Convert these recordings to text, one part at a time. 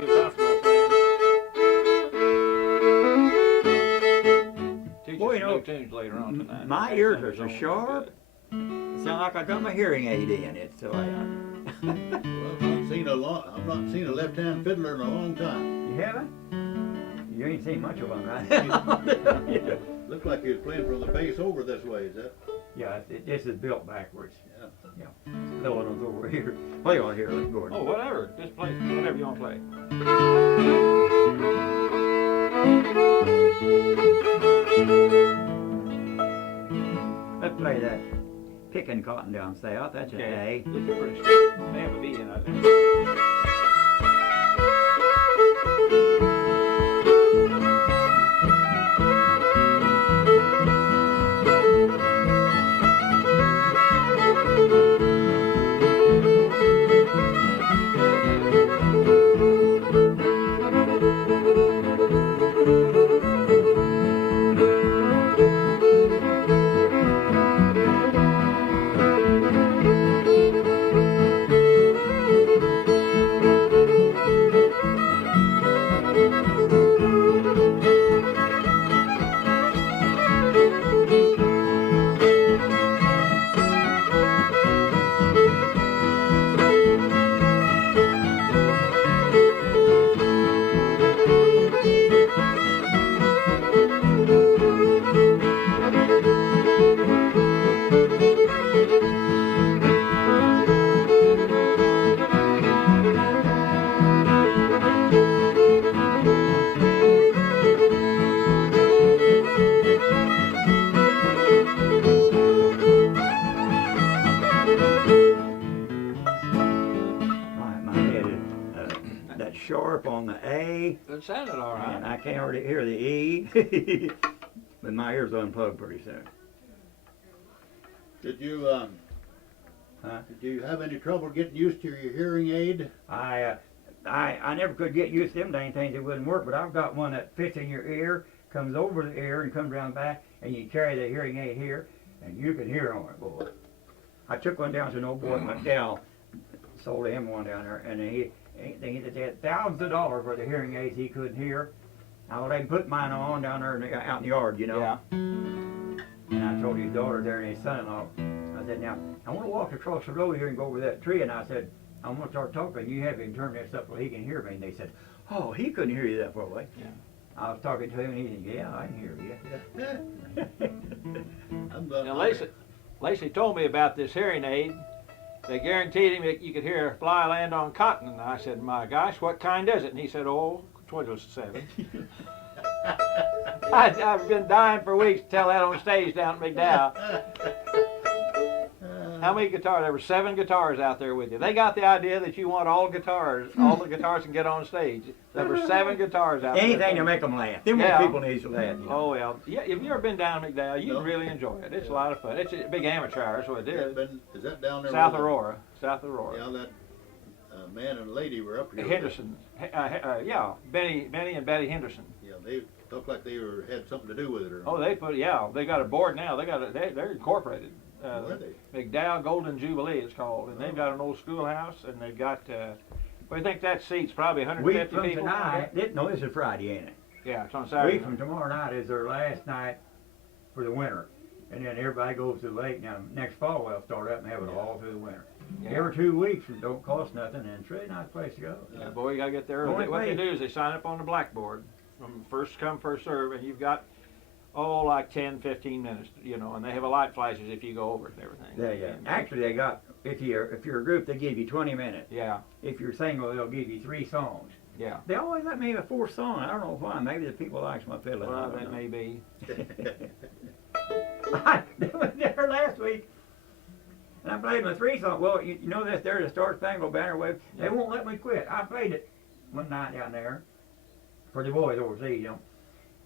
feel comfortable playing. Teach Boy, us you some know, new tunes later on tonight. my Okay, ears some are of so those will be sharp. good. Sound like I got my hearing aid in it. So Well, I've not seen a left-hand fiddler in a long time. you haven't? You ain't seen much of them, right? Looked like he was playing from the bass over this way. Is that? Yeah, this is built backwards. Yeah. Yeah. No one's over here. Play on here, let's go. Oh, whatever. Just play whatever you want to play. Let's play that Pickin' Cotton down south. That's an A. This is pretty straight. They have a B in it, I think. My head is that sharp on the A, It sounded all and right. I can't hardly hear the E. But my ears will unplug pretty soon. Did you Huh? did you have any trouble getting used to your hearing aid? I never could get used to them dang things. It wouldn't work. But I've got one that fits in your ear, comes over the ear, and comes around the back, and you carry the hearing aid here, and you can hear on it, boy. I took one down to an old boy at McCann, sold him one down there, and they had thousands of dollars for the hearing aids he couldn't hear. Now they can put mine on down there out in the yard, you know. Yeah. And I told his daughter there and his son-in-law, I said, now, I want to walk across the road here and go over that tree, and I said, I'm going to start talking. You have him turn this up so he can hear me. And they said, oh, he couldn't hear you that far away. Yeah. I was talking to him, and he said, yeah, I can hear you. Now, Lacey told me about this hearing aid. They guaranteed him that you could hear a fly land on cotton. And I said, my gosh, what kind is it? And he said, oh, 27. I've been dying for weeks to tell that on stage down at McDowell. How many guitars? There were 7 guitars out there with you. They got the idea that you want all the guitars can get on stage. There were 7 guitars out there. Anything to make them laugh. Them Yeah. people need to laugh. You know? Oh, well. Yeah, if you've ever been down at McDowell, you'd No. really enjoy it. It's a lot of fun. It's a big amateur hour, so it is. Is that down there? South where the- Aurora. South Aurora. Yeah, that man and lady were up here. Henderson. Yeah, Benny and Betty Henderson. Yeah, they looked like they had something to do with it. Or Oh, they got a board now. They're incorporated. Were they? McDowell Golden Jubilee it's called, and they've got an old schoolhouse, and they've got. I think that seats probably Week 150 from people. tonight, no, this is Friday, ain't it? Yeah, it's on Saturday. Week from tomorrow night is their last night for the winter. And then everybody goes to the lake. Now, next fall, they'll start up and have it all through the winter. Yeah. Every 2 weeks, it don't cost nothing, and it's a really nice place to go. Yeah, boy, you gotta get there early. Only What they way- do is they sign up on the blackboard from first come, first serve, and you've got, like 10, 15 minutes, and they have a light flashes if you go over it and everything. And, Actually, they got, if you're a group, they give you 20 minutes. Yeah, If you're single, they'll give you 3 songs. yeah. They always let me have a 4th song. I don't know why. Maybe the people likes my fiddling. Well, I don't that know. may be. They was there last week, and I played my 3 song. Well, you know this, there's a Star Spangled Banner Wave. They won't let me quit. I played it one night down there for the boys overseas,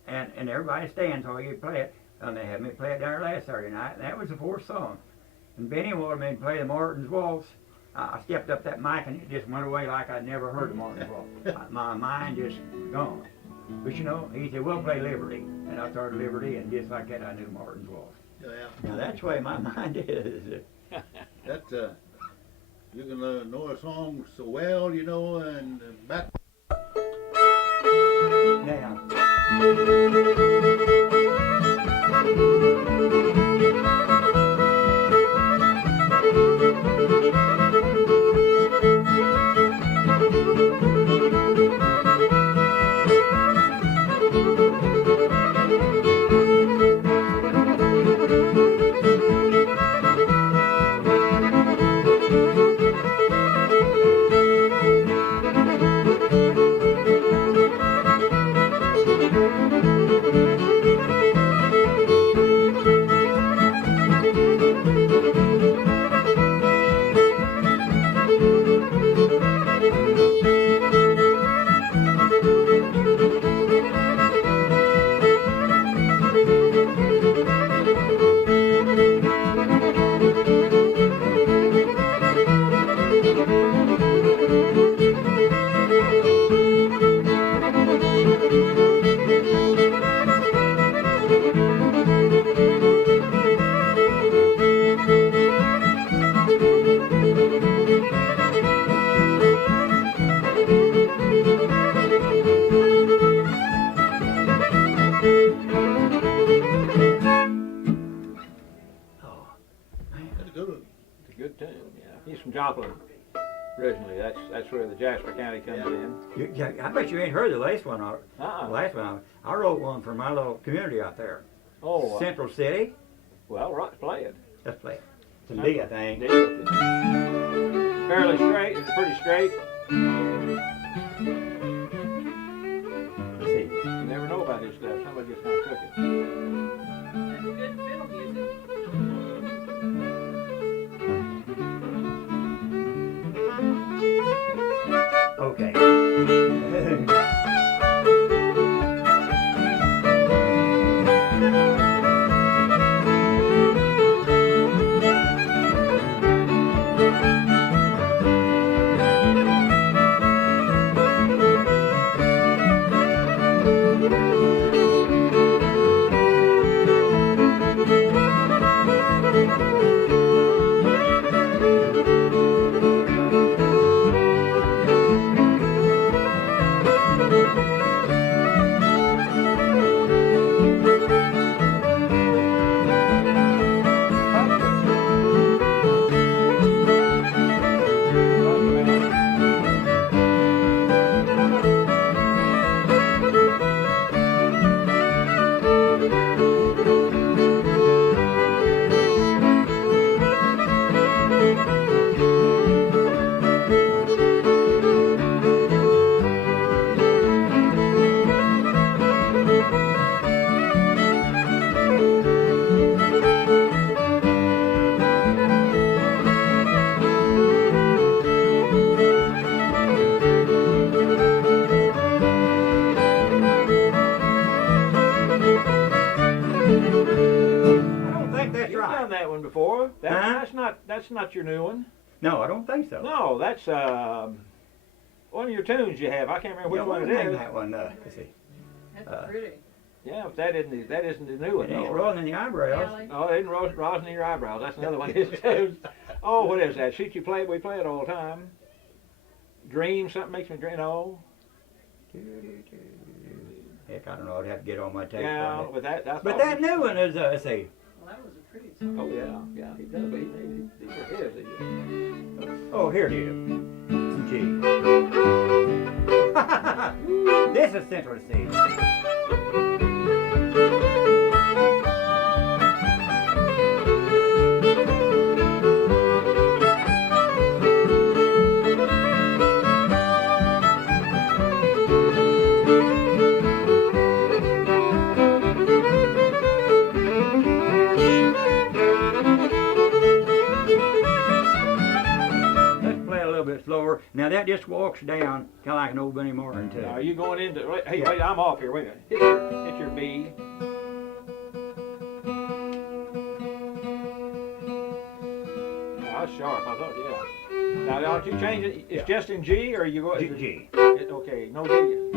and everybody stands while you play it. And they had me play it down there last Saturday night, and that was the 4th song. And Benny wanted me to play the Martin's Waltz. I stepped up that mic, and it just went away like I'd never heard the Martin's Waltz. My mind just gone. But he said, we'll play Liberty. And I started Liberty, and just like that, I knew Martin's Waltz. Yeah. Now, that's the way my mind is. That you can know a song so well, and back Now. That's a good one. It's a good tune, yeah. He's from Joplin originally. That's where the Jasper County comes in. I bet you ain't heard the last one. The Uh-uh. last one. I wrote one for my little community out there. Oh, Central City. well, right, play it. Let's play it. It's a D, I think. Fairly straight. It's pretty straight. Let's see. You never know about this stuff. Somebody just kind of took it. That's good fiddle music. Okay. Before. Huh? That's not your new one. No, I don't think so. No, that's one of your tunes you have. I can't remember which one it is. That one. Let's see. That's pretty. Yeah, but that isn't the new one. It ain't No. rolling in the eyebrows. Really? Oh, it isn't rosin in your eyebrows. That's another one of his tunes. Oh, what is that? Shoot, you play it. We play it all the time. Dream, something makes me dream. Oh, Heck, I don't know. I'd have to get on my tape. yeah, on it. but that's. But that new one is, let's see. Well, that was a pretty song. Oh yeah, he does. But these are his. Oh, here it is. G. This is Central C. Slower. Now that just walks down kind of like an old Benny Martin too. Are you going into? Hey, Yeah. wait, I'm off here. Wait a minute. Hit your B. Oh, that's sharp. I thought, yeah. Now, don't you change it? It's just in G, or you go? G. Okay, no G.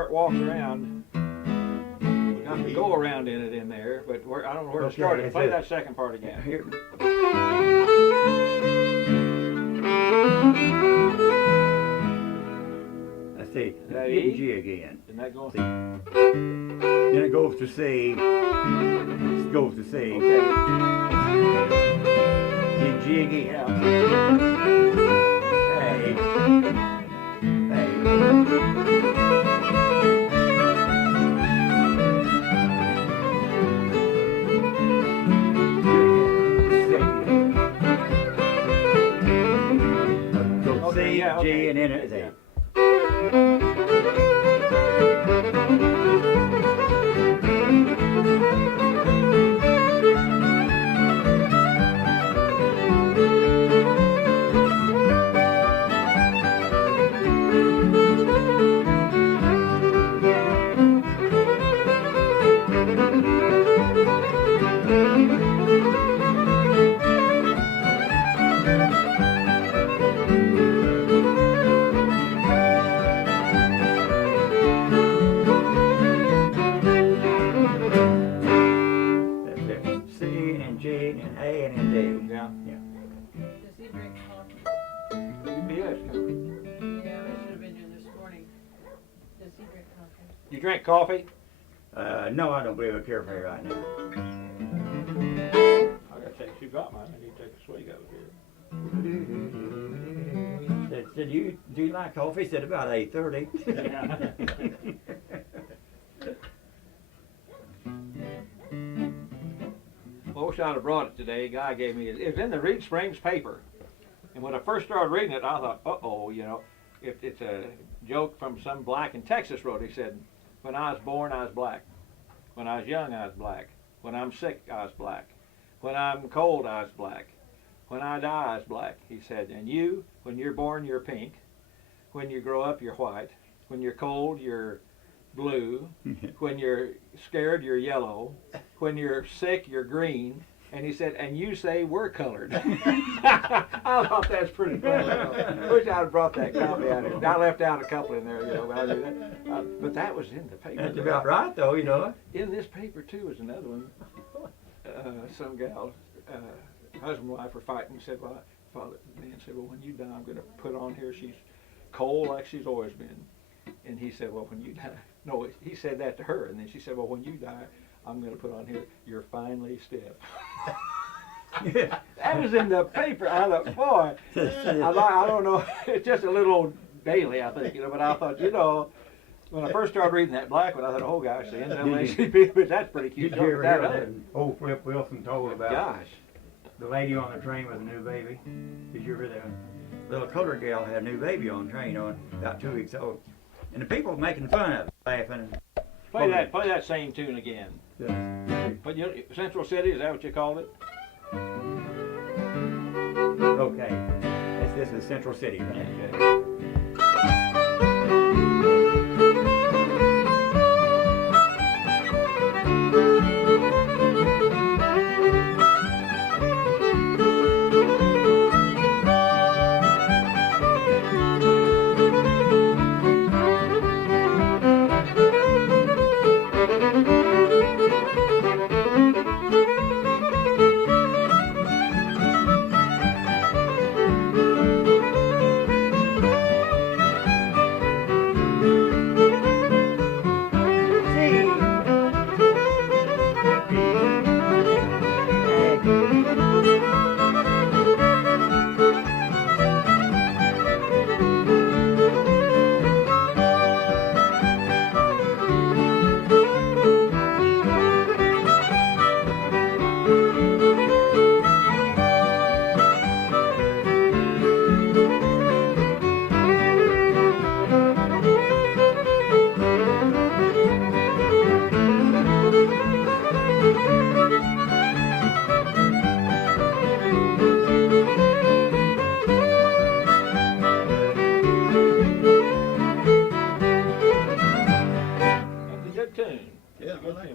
part walks around. We got the go around in it in there, but I don't know where to start it. Play that second part again. Here. Let's see. That Get E? G again. Isn't that going? Then it goes to C. It goes to C. Okay. Then G again. Yeah. A. So C, yeah, G, okay. and then it's A. That's it. C and G and A and then D. Yeah. Does he drink coffee? Yes. Yeah, I should have been here this morning. Does he drink coffee? You drink coffee? No, I don't believe I care for it right now. I gotta take. You got mine. I need to take a swig out here. Said you do you like coffee? Said about 8:30. I wish I'd have brought it today. A guy gave me it. It was in the Reed Springs paper. And when I first started reading it, I thought, uh-oh, you know, if it's a joke from some black in Texas wrote. He said, when I was born, I was black. When I was young, I was black. When I'm sick, I was black. When I'm cold, I was black. When I die, I was black. He said, and you, when you're born, you're pink. When you grow up, you're white. When you're cold, you're blue. When you're scared, you're yellow. When you're sick, you're green. And he said, and you say we're colored. I thought that's pretty clever. Wish I'd have brought that copy out of it. I left out a couple in there, you know. But, I knew that. But that was in the paper. That's about right, though, you know. In this paper, too, is another one. Some gal, husband and wife were fighting. Said, well, father, the man said, well, when you die, I'm going to put on here she's cold like she's always been. And he said, well, when you die, no, he said that to her. And then she said, well, when you die, I'm going to put on here, you're finally stiff. That was in the paper. I thought, boy, I don't know. It's just a little old daily, I think, you know. But I thought, you know, when I first started reading that black one, I thought, oh gosh, the NAACP, but that's pretty cute. Did you ever That hear other- that old Flip Wilson told about Gosh. the lady on the train with a new baby? Did you ever hear that? Little colored gal had a new baby on the train, on about 2 weeks old, and the people were making fun of it, laughing. Play that same tune again. But you know, Central City, is that what you called it? Okay, this is Central City, right? Okay.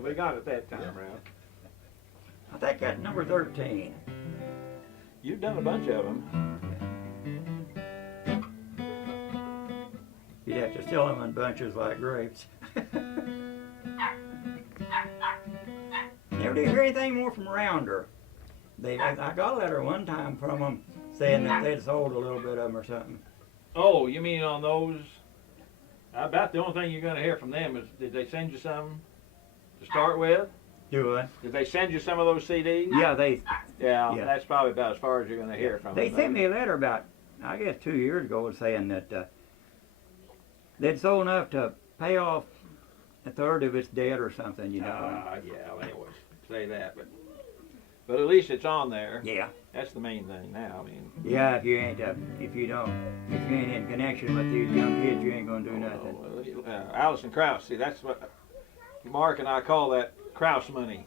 We got it that time around. I think that's number 13. You've done a bunch of them. You'd have to sell them in bunches like grapes. Never did hear anything more from around her. I got a letter one time from them saying that they'd sold a little bit of them or something. Oh, you mean on those? I bet the only thing you're gonna hear from them is, did they send you some to start with? Do I? Did they send you some of those CDs? Yeah, Yeah, Yeah. that's probably about as far as you're gonna hear from they them. sent me a letter about, I guess 2 years ago, saying that they'd sold enough to pay off a third of its debt or something, you know. Yeah, they always say that, but at least it's on there. Yeah. That's the main thing now. I mean, Yeah, if you ain't in connection with these young kids, you ain't gonna do nothing. Allison Krauss. See, that's what Mark and I call that Krauss money,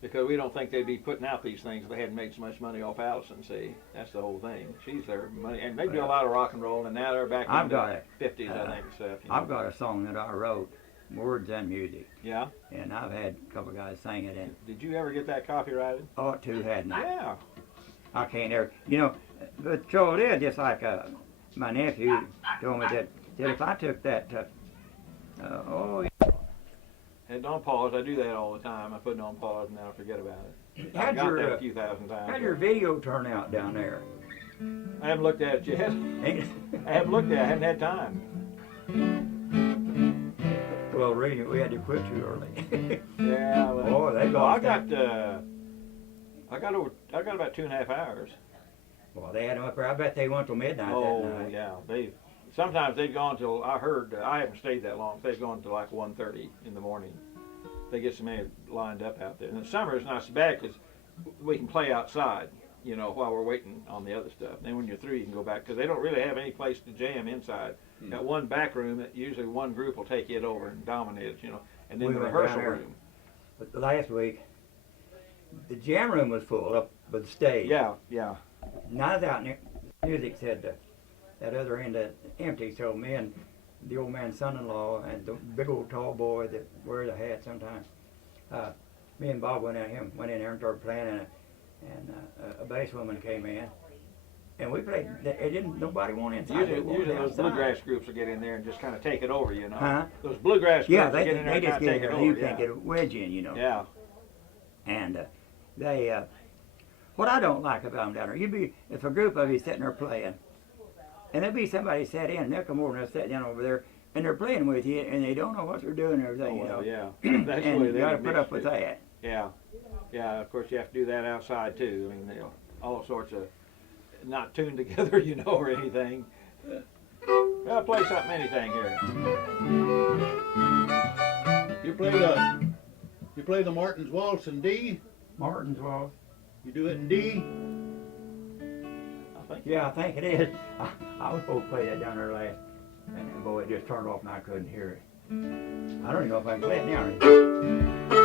because we don't think they'd be putting out these things if they hadn't made so much money off Allison. See, that's the whole thing. She's their money, and they do a lot of rock and roll, and now they're back in I've the got it. 50s, I think, and stuff. You know? I've got a song that I wrote, words and music, Yeah. and I've had a couple guys sing it, and Did you ever get that copyrighted? ought to, hadn't I? Yeah. I can't ever, you know, but trouble is, just like my nephew told me that if I took that, And on pause, I do that all the time. I put it on pause and then I forget about it. I how'd got that your, a few thousand times. how'd your video turn out down there? I haven't looked at it yet. I haven't looked at it. I haven't had time. Well, really, we had to quit too early. Yeah. Well, Oh, they well, lost I got about 2.5 hours. Well, they had them up there. I bet they went till midnight Oh, that night. yeah. Sometimes they've gone till, I heard, I haven't stayed that long. They've gone till like 1:30 in the morning. They get so many lined up out there. And the summer is not so bad because we can play outside, you know, while we're waiting on the other stuff. Then when you're through, you can go back, because they don't really have any place to jam inside. Got one back room that usually one group will take it over and dominate it, you know, and then We the went rehearsal down there. room. But last week, the jam room was full up with the stage. Yeah, yeah. And I was out in music said that other end empty, so me and the old man's son-in-law and the big old tall boy that wears a hat sometimes, me and Bob went in there and started playing, and a bass woman came in, and we played. It didn't. Nobody wanted inside. Usually those bluegrass groups will get in there and just kind of take it over, you know. Huh? Those bluegrass groups Yeah, will they get in there and just kind of get take in it there. over. You Yeah. can't get a wedge in, you know. Yeah. And they, what I don't like about them down there, if a group of you sitting there playing, and there'll be somebody sat in, and they'll come over and they'll sit down over there, and they're playing with you, and they don't know what they're doing and everything, you know. Yeah. That's And the way you they got to get put up mixed with too. that. Yeah. Yeah, of course you have to do that outside too. I mean, they'll all sorts of not tuned together, you know, or anything. I'll play something, anything here. You play the Martin's Waltz in D? Martin's Waltz. You do it in D? I think. Yeah, I think it is. I was supposed to play that down there last, and boy, it just turned off and I couldn't hear it. I don't even know if I can play it now.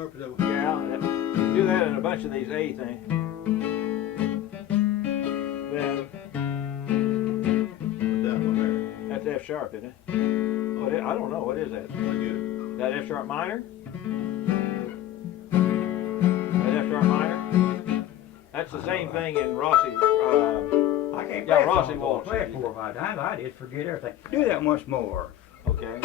sharp as that. Yeah, do that in a bunch of these A things. Then That one that's F sharp, isn't it? What I don't know. What is that? there. I get it. That F sharp minor? That F sharp minor? That's the same thing in Rossi. I can't Yeah, play Rossi it waltz. play it 4 or 5 times. I just forget everything. Do that once more. Okay.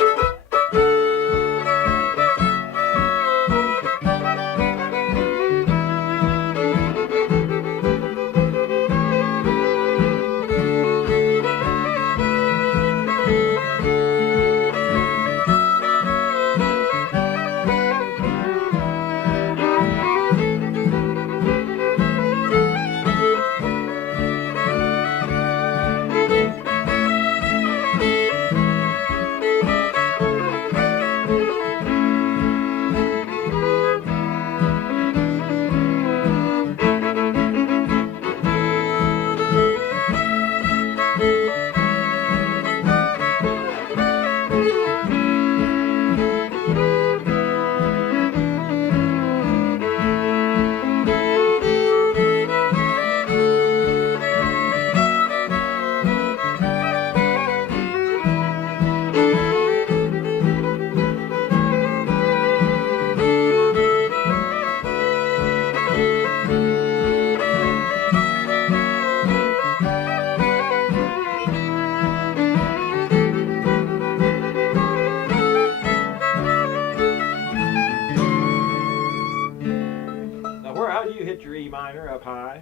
How do you hit your E minor up high?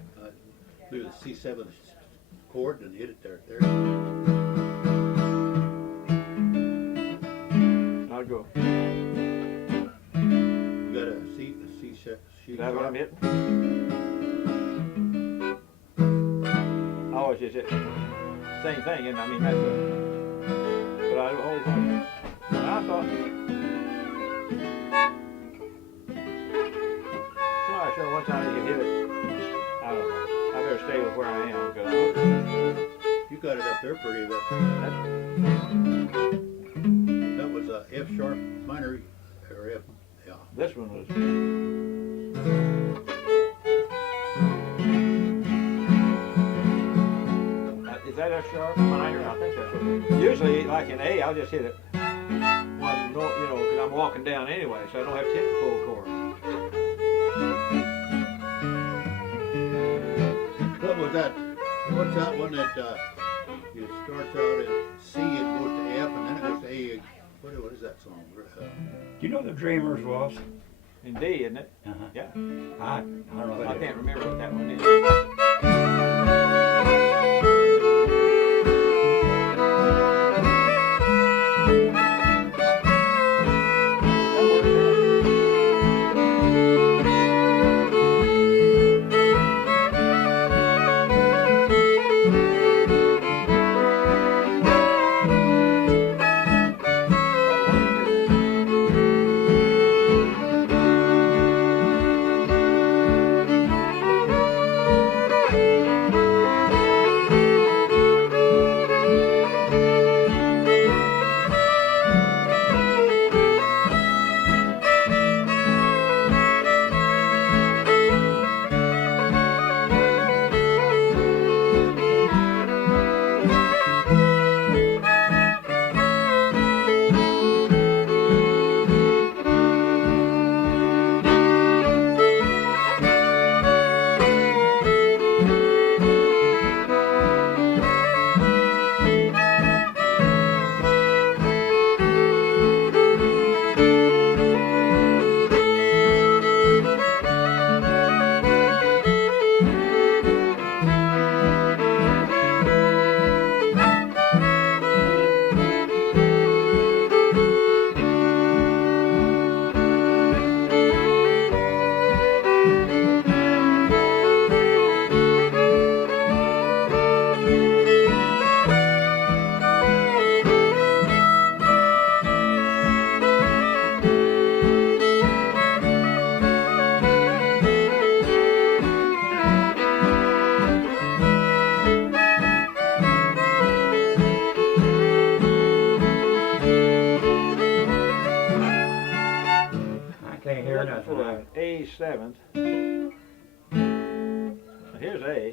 Do the C7 chord and hit it there. I'll go. You got a C sharp. Is that what I'm hitting? I always just hit same thing, and I mean that's but I always wonder. I thought somebody showed one time you could hit it. I don't know. I better stay with where I am because You got it up there pretty. That was a F sharp minor or F. Yeah. this one was. Is that F sharp minor? I think that's what it is. Usually, like in A, I'll just hit it one note, you know, because I'm walking down anyway, so I don't have to hit the full chord. What was that? What's that one that it starts out at C, it goes to F, and then it goes to A? What is that song? Do you know the Dreamers was? In D, isn't it? Uh-huh. Yeah. I don't know what I it can't is. remember what that one is. 27th. Here's A.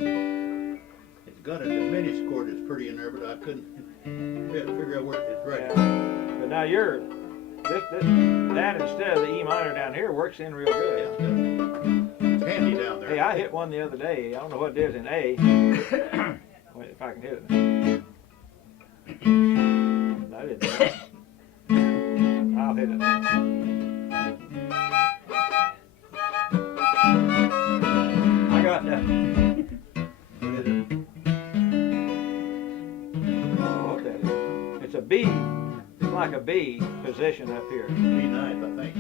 It's got a diminished chord that's pretty in there, but I couldn't figure out where it's right. Yeah. But now that instead of the E minor down here works in real good. It's handy down there. Hey, I hit one the other day. I don't know what it is in A. Wait, if I can hit it. I didn't. I'll hit it. I got that. Oh, what that is? It's a B. It's like a B position up here. B9, I think. I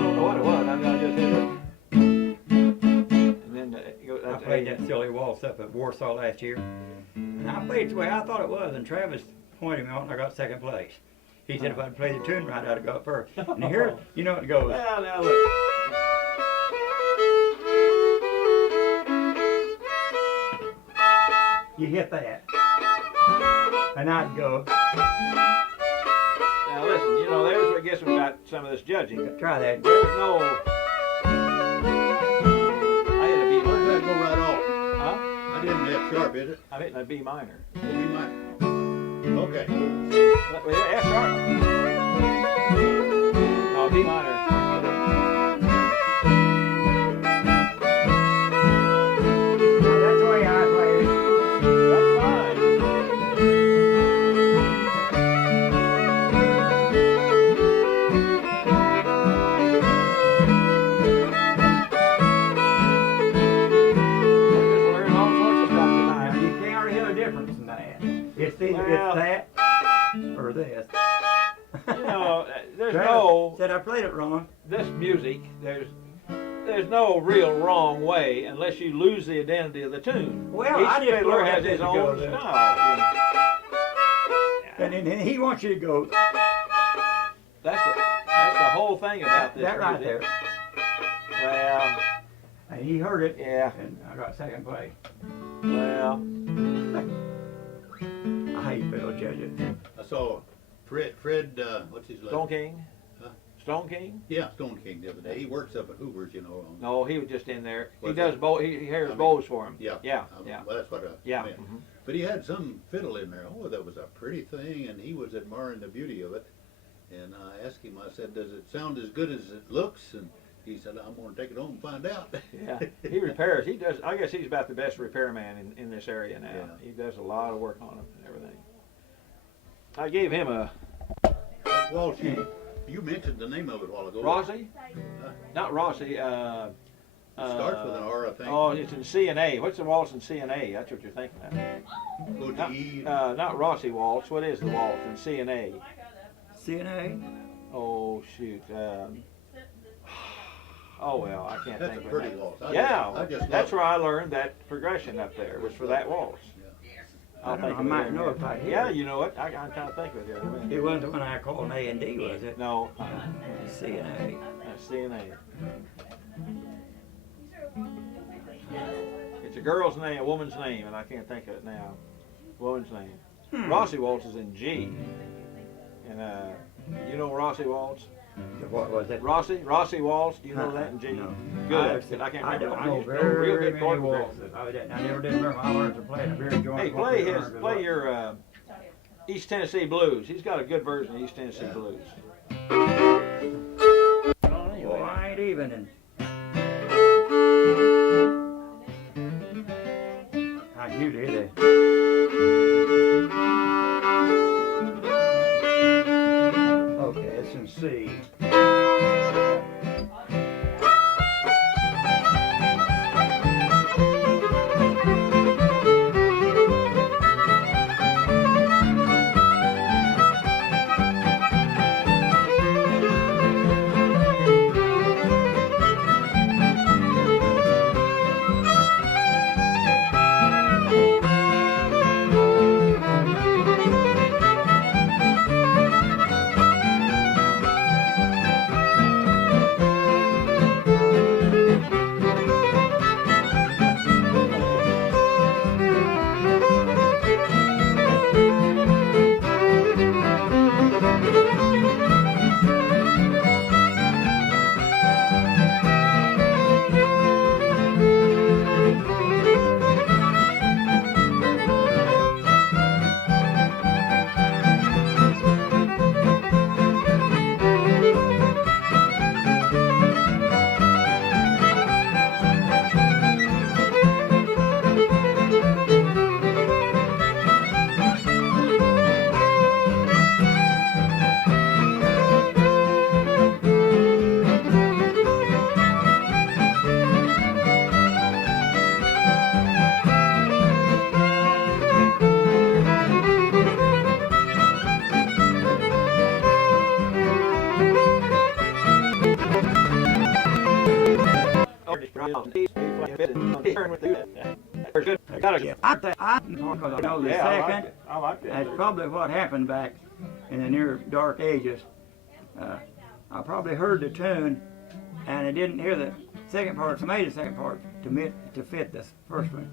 don't know what it was. I just hit it. And then I played that silly waltz up at Warsaw last year. And I played it the way I thought it was, and Travis pointed me out, and I got second place. He said if I'd played the tune right, I'd have got first. And here, you know it goes. Well, now look. You hit that. And I'd go, Now listen, you know, there's where it gets about some of this judging. try that. There's no. I hit a B Where did that minor. go right off? Huh? I didn't hit sharp, hit it? I'm hitting a B minor. Oh, B9. Okay. F sharp. No, B minor. That's the way I play it. That's fine. We're just learning all sorts of stuff tonight. You can't hardly hear a difference in that. It's either Well- it's that or this. You know, there's Travis no. said I played it wrong. This music, there's no real wrong way unless you lose the identity of the tune. Well, Each I just fiddler learned has that his to go own there. style. You know. And then he wants you to go That's the whole thing about this that right music. there. Well, And he heard it, yeah. and I got second place. Well, I hate fiddle judges. I saw Fred, what's his last? Stone King. Huh? Stone King? Yeah, Stone King the other day. He works up at Hoover's, you know. No, he was just in there. He Was does he? bow. He hears I mean, bows for him. Yeah. Yeah. Yeah. Well, that's what I Yeah. meant. Mhm. But he had some fiddle in there. Oh, that was a pretty thing, and he was admiring the beauty of it. And I asked him, I said, does it sound as good as it looks? And he said, I'm going to take it home and find out. Yeah. He repairs. He does. I guess he's about the best repairman in this area now. Yeah. He does a lot of work on them and everything. I gave him a Well, you mentioned the name of it a while ago. Rossi. Huh? Not Rossi. It starts with an R, I think. Oh, it's in C and A. What's the waltz in C and A? That's what you're thinking of. Go to E. Not Rossi waltz. What is the waltz in C and A? CNA? Oh shoot. Oh well, I can't That's think a of pretty it. waltz. Yeah, I just that's love where I learned that progression up there was for that waltz. I don't know, think I of it might in a know minute. if I hear Yeah, it. you know it. I'm trying to think of it here. in a minute. It wasn't the one I called A&D, was it? No, CNA. that's C and A. It's a girl's name, a woman's name, and I can't think of it now. Woman's name. Rossi waltz is in G. And you know Rossi waltz? What was it? Rossi waltz. Do you know that in G? No. Good. 'Cause I can't I remember. don't know used to know real very good many chord waltzes. I never did remember how hard to play it. Very joint. Hey, play your East Tennessee Blues. He's got a good version of East Tennessee Yeah. Blues. Well, I ain't even. I knew it. Okay, it's in C. turn with you. Very good. I got Yeah, it. because I know the Yeah, second. I like that. That's probably what happened back in the near dark ages. I probably heard the tune, and I didn't hear the second part, so I made the second part to fit this first one.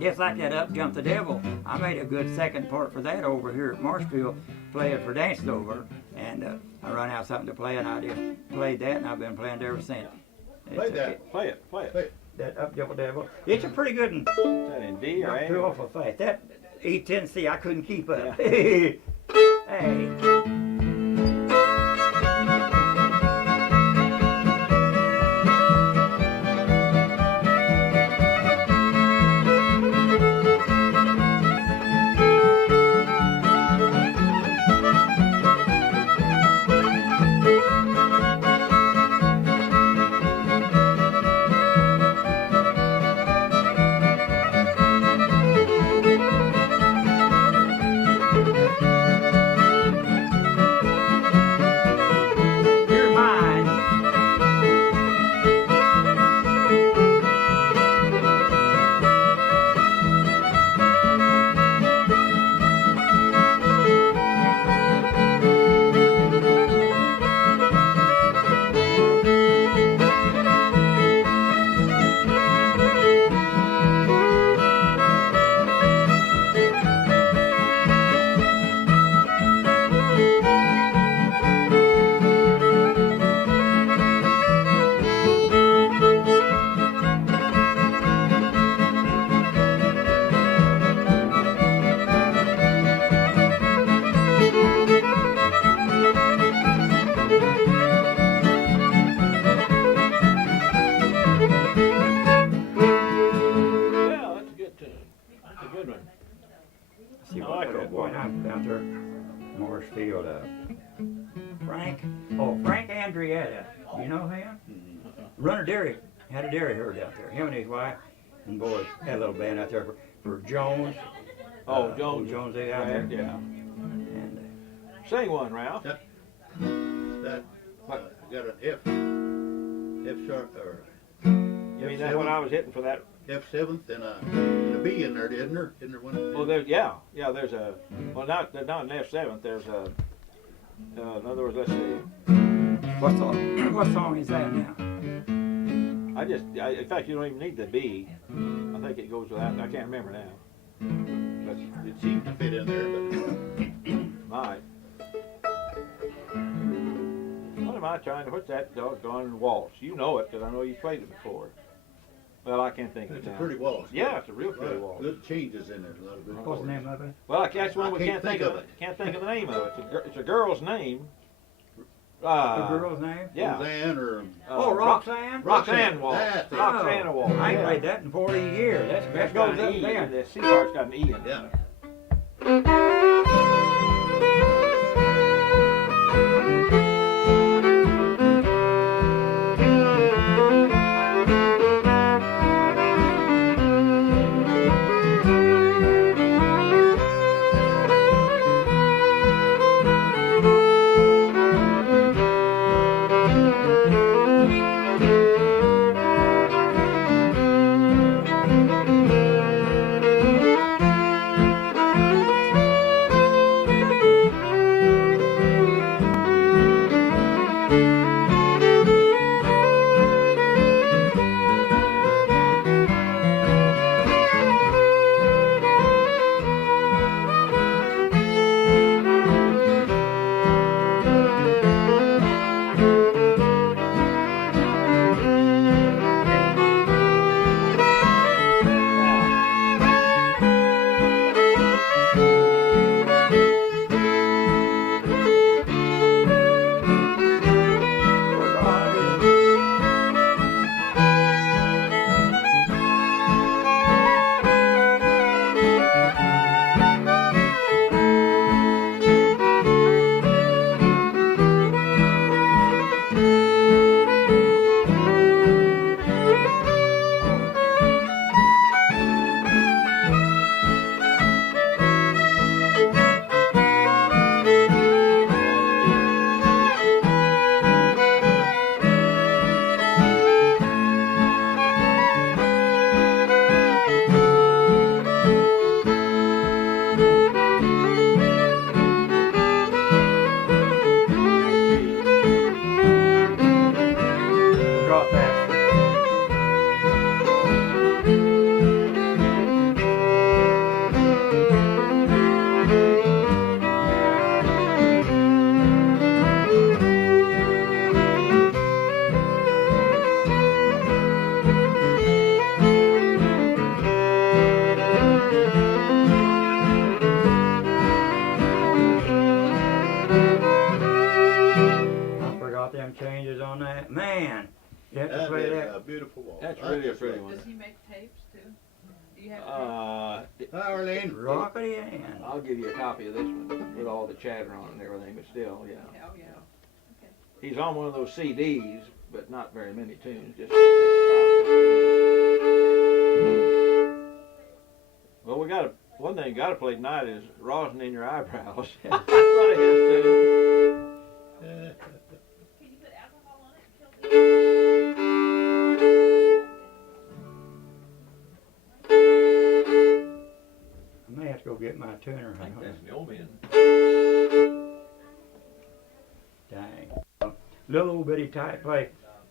Just like that Up Jump the Devil, I made a good second part for that over here at Marshfield, playing for Dance Over, and I run out something to play, and I just played that, and I've been playing it ever since. Play that. Play it. Play it. That Up Jump the Devil. It's a pretty good one. Is that in D or Not A? too awful fast. That E Tennessee, I couldn't keep up. Yeah. Hey. You're mine. Yeah, that's a good tune. That's a good one. See I what like little that. boy out there, Morrisfield, Frank Andrietta, you know him? Runner dairy, had a dairy herd out there, him and his wife and boys had a little band out there for Jones. Oh, Jones. Jones, they out there. Yeah. And Sing one, Ralph. That got an F sharp or You mean that's what I was hitting for that? F7th and a B in there, isn't there? Isn't there one? Well, there's there's a well, not an F7. There's a in other words, let's see. what song is that now? In fact, you don't even need the B. I think it goes without. I can't remember now. But It seemed to fit in there, it might. What am I trying to? What's that doggone waltz? You know it because I know you played it before. Well, I can't think but of it's it a now. pretty waltz. Yeah, it's a real A lot pretty of waltz. good changes in there. A lot of good What's the chords. name of it? Well, that's one we I can't think of. Can't think of the name of it. It's a girl's name. The girl's name? Yeah. Roseanne or Roxanne? Roxanne waltz. That's it. Roxanne waltz. I ain't yeah. played that in 40 years. That's the That best goes kind up of E. band. The C part's got an E in it. yeah. You have to That play is that. a beautiful waltz. That's I really a just pretty love one. Does he make tapes too? Do you have tapes? it. Hi, Arlene. Rockety Ann. I'll give you a copy of this one with all the chatter on it and everything, but still, yeah. Oh, yeah. He's on one of those CDs, but not very many tunes, just 5 or 6 tunes. Well, one thing you gotta play tonight is Rosin in Your Eyebrows. That's one of his tunes. I may have to go get my tuner. I think that's the old man. Dang. Little old bitty tight play.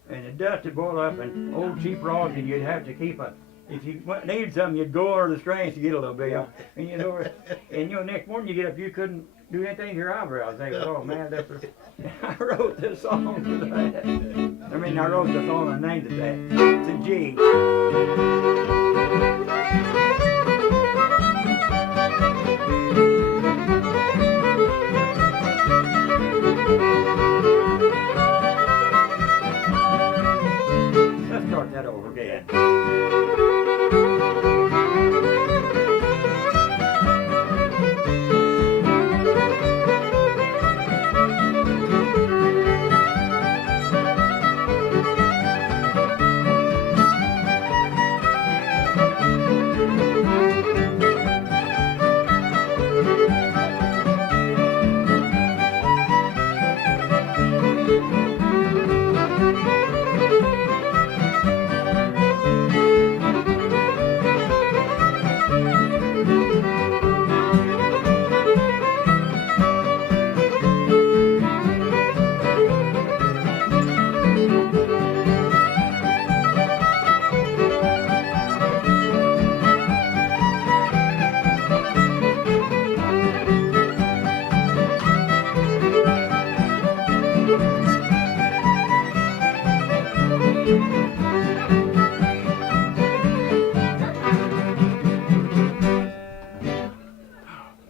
And the dust would boil up and old cheap rosin, you'd have to keep a, if you needed something, you'd go over the strings to get a little bit. And you know, next morning you get up, you couldn't do anything to your eyebrows. They go, oh man, that's I wrote this song for that. I mean, I wrote the song and named it that. It's a G. Let's start that over again.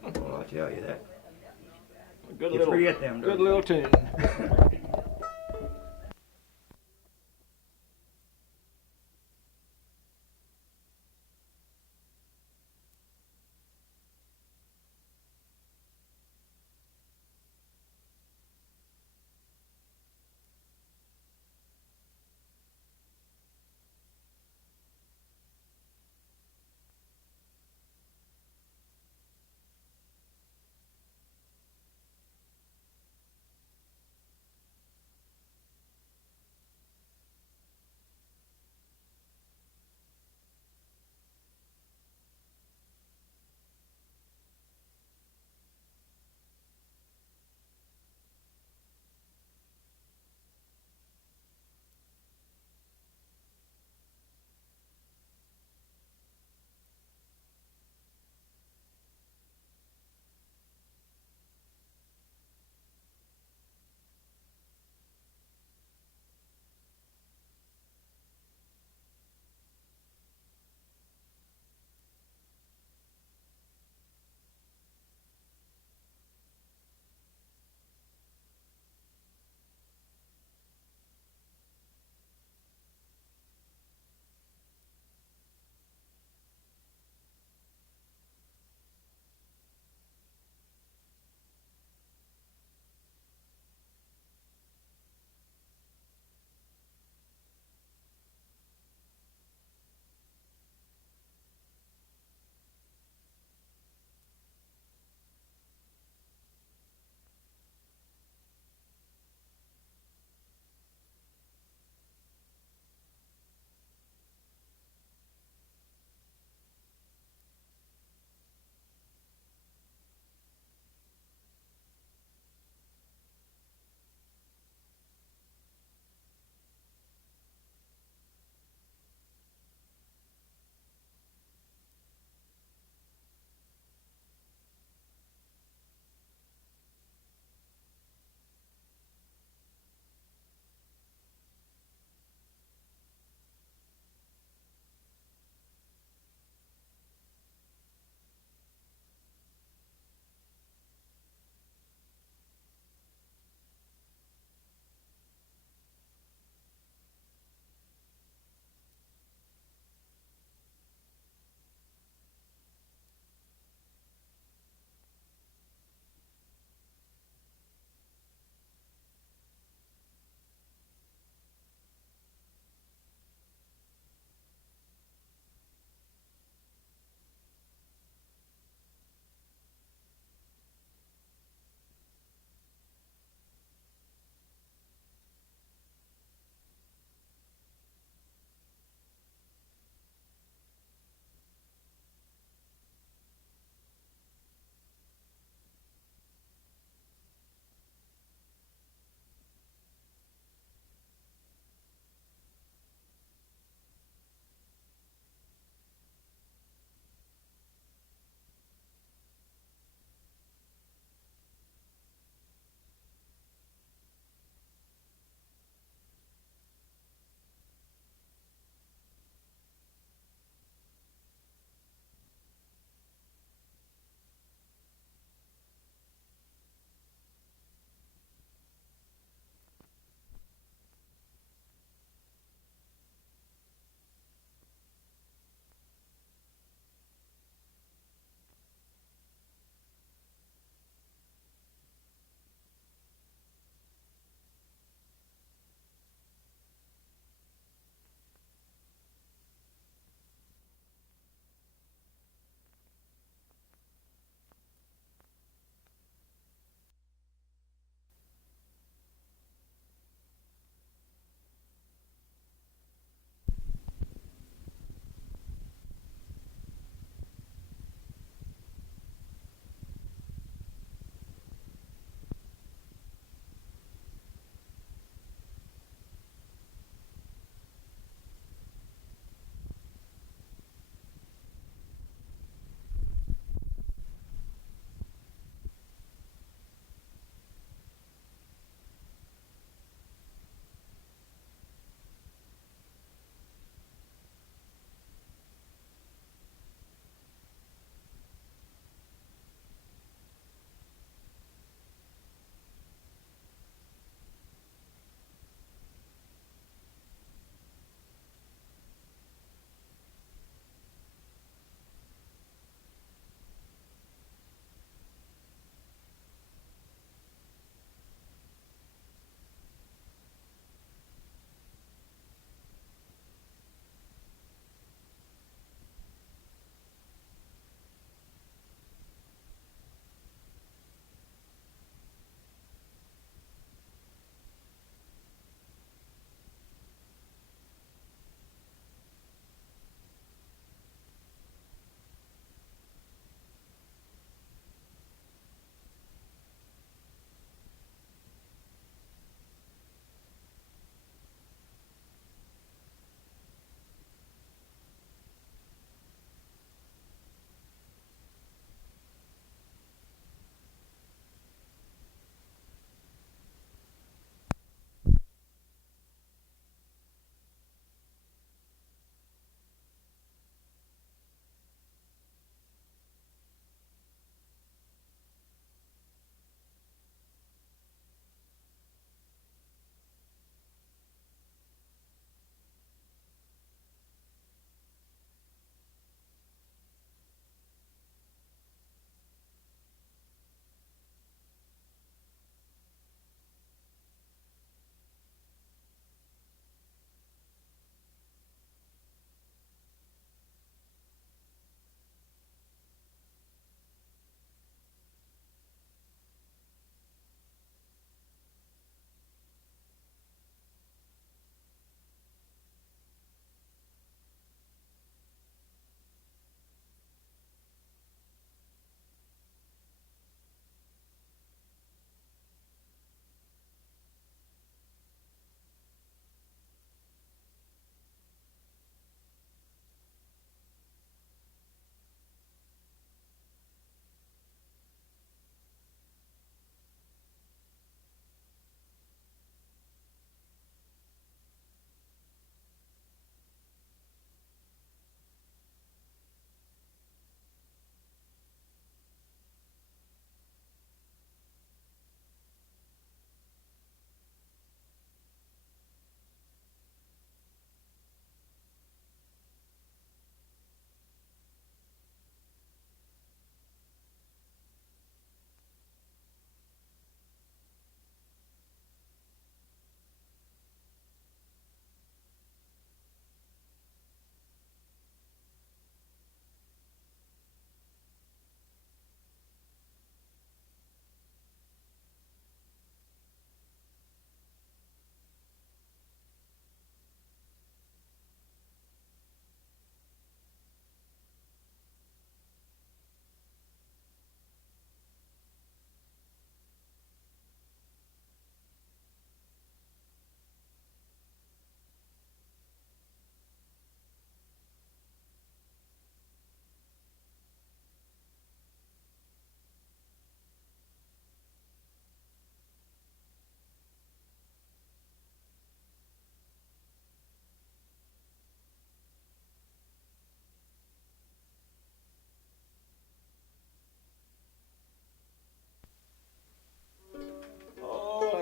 Well, I tell you that. Good You little, forget them, good don't you? little tune.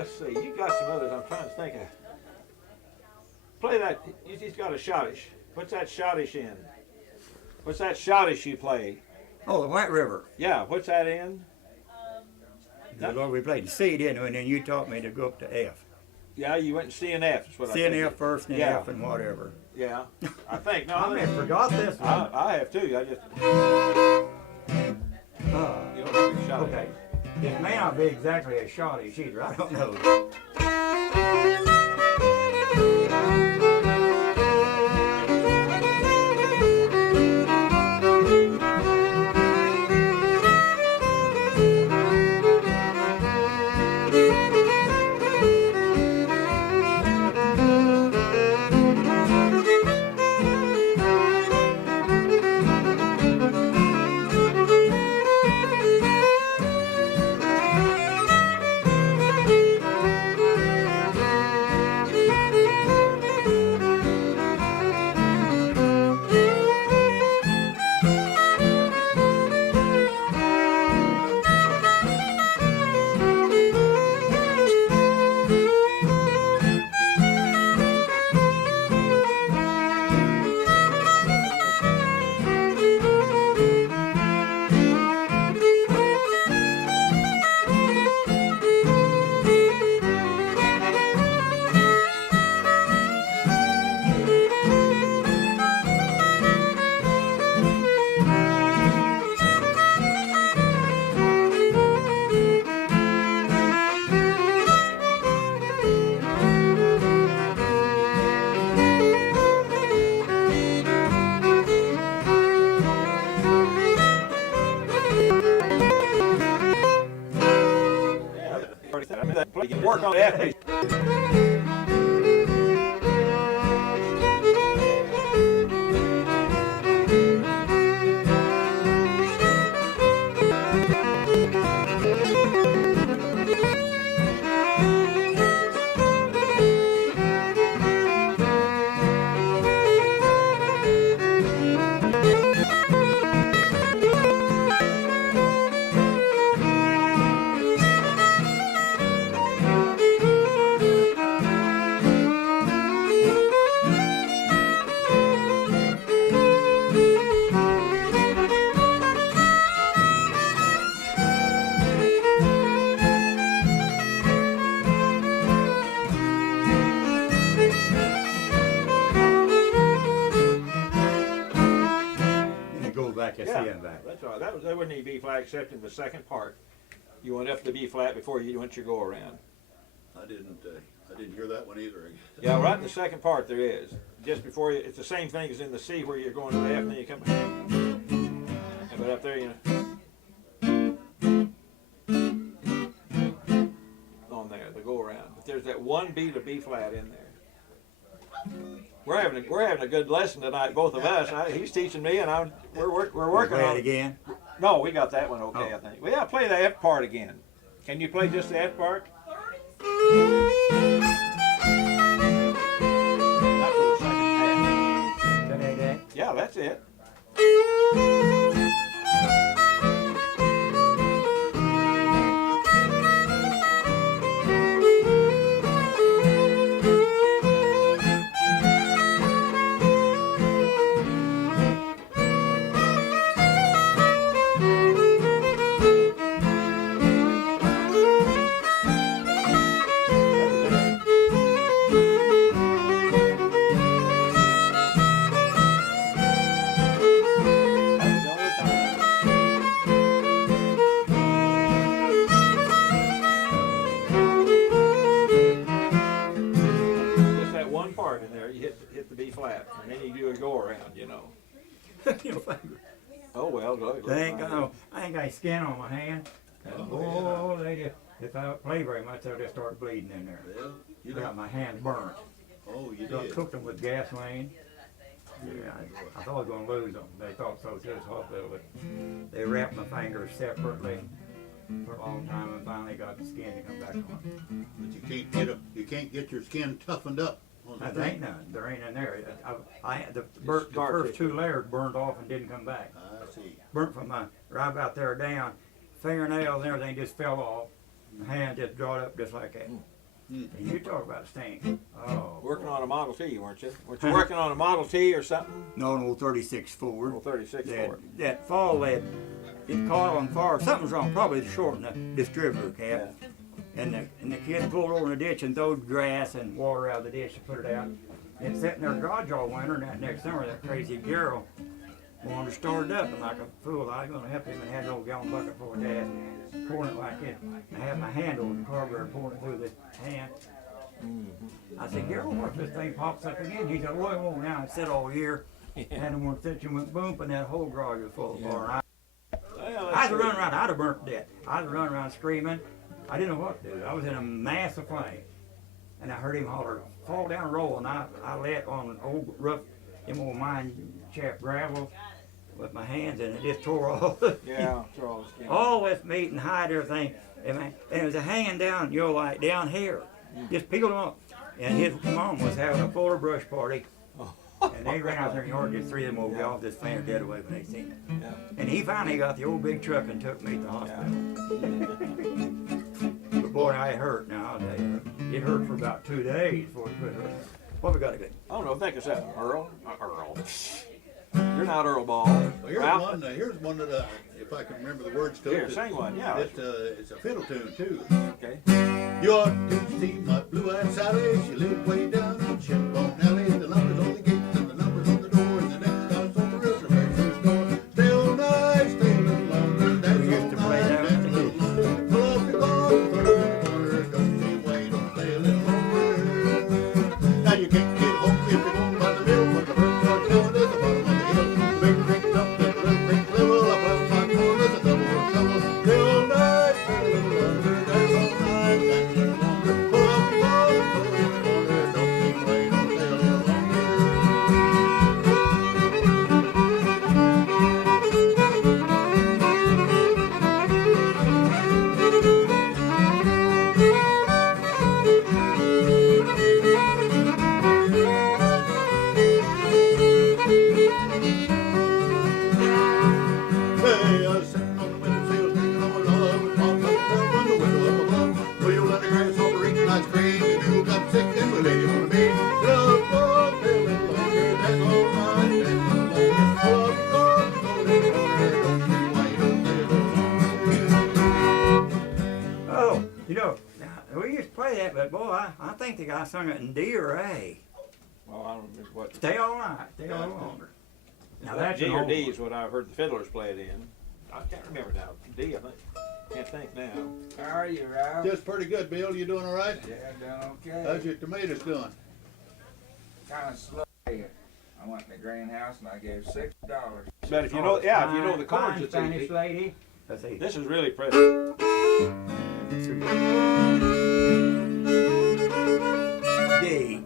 let's see. You got some others. I'm trying to think of. Play that. He's got a schottish. What's that schottish in? What's that schottish you play? Oh, the White River. Yeah. What's that in? Lord, we played C, didn't we? And then you taught me to go up to F. Yeah, you went C and F. Is what C I and think. F first, and Yeah. F and whatever. Yeah. I think. No, I forgot this one. I have too. I just. You don't have to be schottish. Okay. It may not be exactly a schottish either. I don't know. You work on that. Back to C and back. That's all right. That wouldn't need B flat except in the second part. You went F to B flat before you went your go around. I didn't hear that one either. Yeah, right in the second part there is. Just before you, it's the same thing as in the C where you're going to the F and then you come. But up there, you know. On there, the go around. But there's that one B to B flat in there. We're having a good lesson tonight, both of us. He's teaching me, and we're working on it again. No, we got that one okay, Oh. I think. Well, yeah, play the F part again. Can you play just the F part? Not for the second half. Can I that? Yeah, that's it. And then you do a go around, you know. Oh well, go ahead. I ain't got any skin on my hand. And boy, if I don't play very much, they'll just start bleeding in there. Well, you I got don't. my hands burnt. Oh, you So I did. cooked them with gasoline. Yeah, I thought I was going to lose them. They thought so to the hospital, but they wrapped my fingers separately for a long time and finally got the skin to come back on. But you can't get your skin toughened up. On the There ain't thing. none. There ain't none there. The first two layers burned off and didn't come back. I see. Burnt from my right about there down. Fingernails and everything just fell off. My hand just dried up just like that. And you talk about stink. Oh. Working on a Model T, weren't you? Weren't you working on a Model T or something? No, an old 36 Ford. Well, 36 Ford. That fall it caught on fire. Something's wrong. Probably shorting the distributor cap. Yeah. And the kid pulled over in the ditch and throwed grass and water out of the ditch to put it out. And sat in their garage all winter. And that next summer, that crazy girl wanted to start it up. And like a fool, I was going to help him and had an old gallon bucket full of gas, pouring it like it. I had my hand over the carburetor, pouring it through the hand. I said, Gerald, what if this thing pops up again? He said, well, it won't now. It sit all year. And one section went boom, and that whole garage was full of fire. I was running around. I'd have burnt to death. I was running around screaming. I didn't know what to do. I was in a mass of flame. And I heard him holler, fall down, roll. And I let on an old rough, them old mine shaft gravel with my hands, and it just tore all all this meat and hide everything. And it was hanging down, like down here. Just peeled them up. And his mom was having a fuller brush party. And they ran out there in the yard, just three of them old gals just fainted dead away when they seen it. Yeah. And he finally got the old big truck and took me to the hospital. But boy, I hurt now, I'll tell you. It hurt for about 2 days before it quit hurting. What we got to do? I don't know, I think it's that Earl. Earl. You're not Earl Ball. Well, here's Ralph? here's one that, if I can remember the words to Here, it. sing one, yeah. It's a fiddle tune, too. Okay. You ought to see my blue-eyed Sally. She lived way down in Chipbone Alley. The numbers on the gate and the numbers on the door, and the next house on the reservation store. Stay all night, stay a little longer. Dance We used to all play night, that dance a little longer. Pull up your guard, throw it in the corner. Don't be wait, don't stay a little longer. Now you can't get home if you're going by the mill, but the birds are down at the bottom of the hill. The big creek's up, the little creek's level. Up on my corner, the double or trouble. Stay all night, stay a little longer. Dance all night, dance a little longer. Pull up your guard, throw it in the corner. Don't be wait, don't stay a little longer. Hey, I was sitting on the windowsill, thinking of my love, and Mom comes down from the window up above. Well, you let the grasshopper eat ice cream, and you got sick, and my lady wanna be. Love, oh, stay a little longer, that's all right, that's a little longer. Love, oh, go a little longer, don't be wait, don't stay a little longer. Oh, now, we used to play that, but boy, I think the guy sung it in D or A. Well, I don't remember what. Stay all night, stay a little longer. Now that's G an or old D one. is what I've heard the fiddlers play it in. I can't remember now. D, I think. Can't think now. How are you, Ralph? Just pretty good, Bill. You doing all right? Yeah, doing okay. How's your tomatoes doing? Kind of slow here. I went to the greenhouse and I gave $6. But if you know, yeah, if you know the chords, Fine it's Spanish easy. lady. Let's see. This is really pretty. D.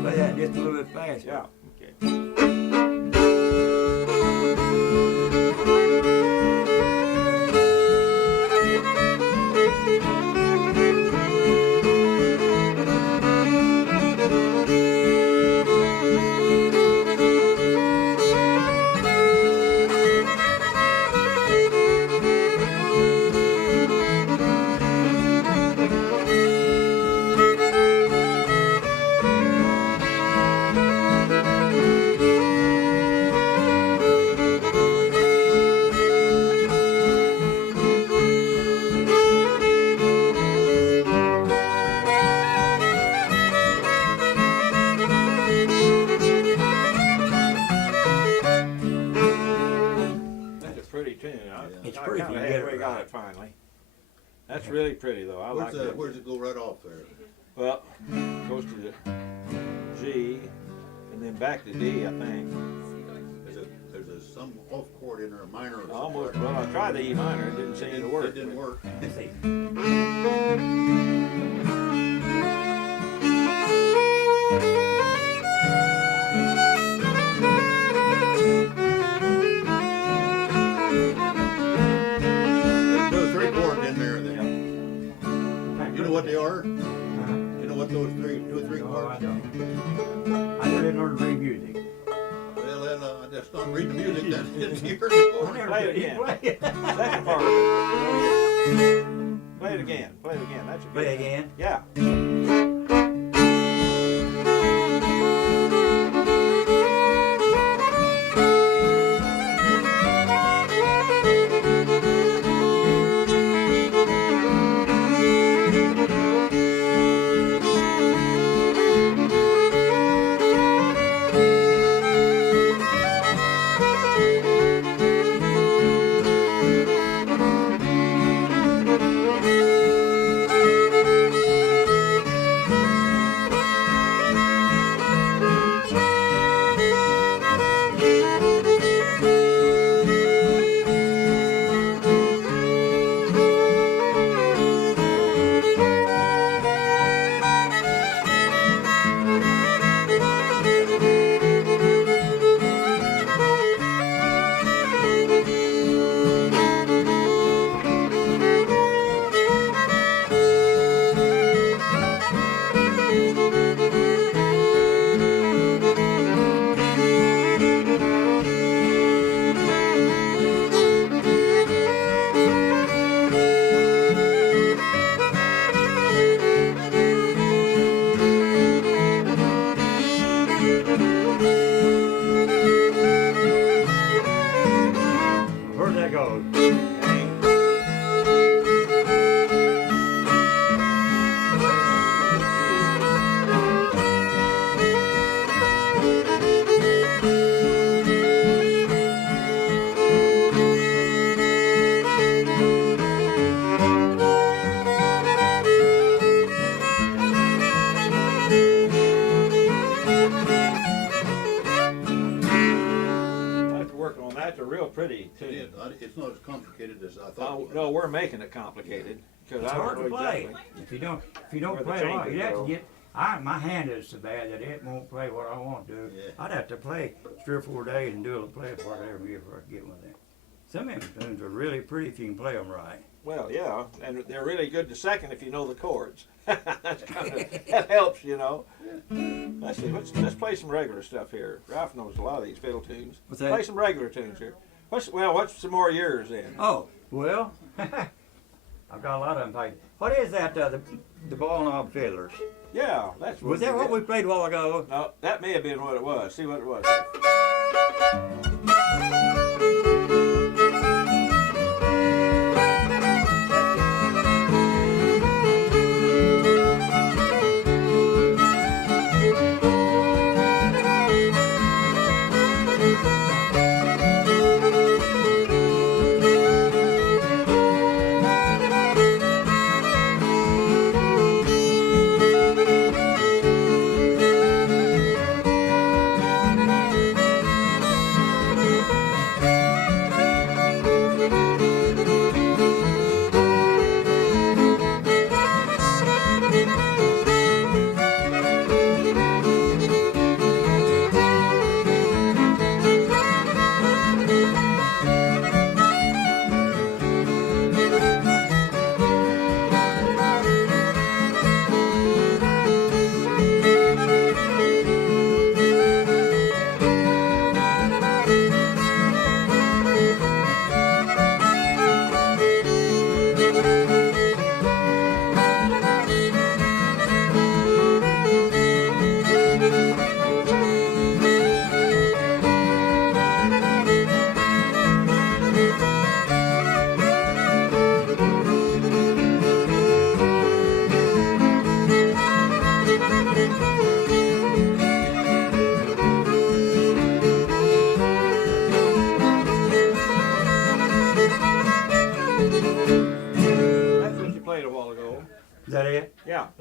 Play that just a little bit faster. Yeah. Okay. pretty if you Kinda get halfway it got right. it finally. That's really pretty though. I like it. Where's it go right off there? Well, goes to the G and then back to D, I think. There's some off chord in there, a minor or something. Almost. Well, I tried the E minor. It didn't seem to work. It didn't work. Let's see. There's 2 or 3 chords in there that, you know what they are? You know what those 2 or 3 No, I chords? don't. I didn't learn to read music. Well, then, I just don't read the music, that's it's here to I go. never Play it could again. play it. Second part of it. Play it again. Play it again. That's a good Play thing. again. Yeah. Where'd that go? I have to work on that. That's a real pretty It tune. is. It's not as complicated as I thought. No, it was. no, we're making it complicated because It's I hard don't to know play. exactly. If you don't Where the play a lot, changes you'd have go. to get. My hand is so bad that it won't play what I want to do. Yeah. I'd have to play 3 or 4 days and do a play part every year before I get one of them. Some of them tunes are really pretty if you can play them right. Well, yeah, and they're really good to second if you know the chords. That's that helps, you know. Let's see. Let's play some regular stuff here. Ralph knows a lot of these fiddle tunes. What's that? Play some regular tunes here. What's some more of yours then? Oh, well, I've got a lot of them played. What is that, the ball knob fiddlers? Yeah, that's Was that what we played a while ago? No, that may have been what it was. See what it was.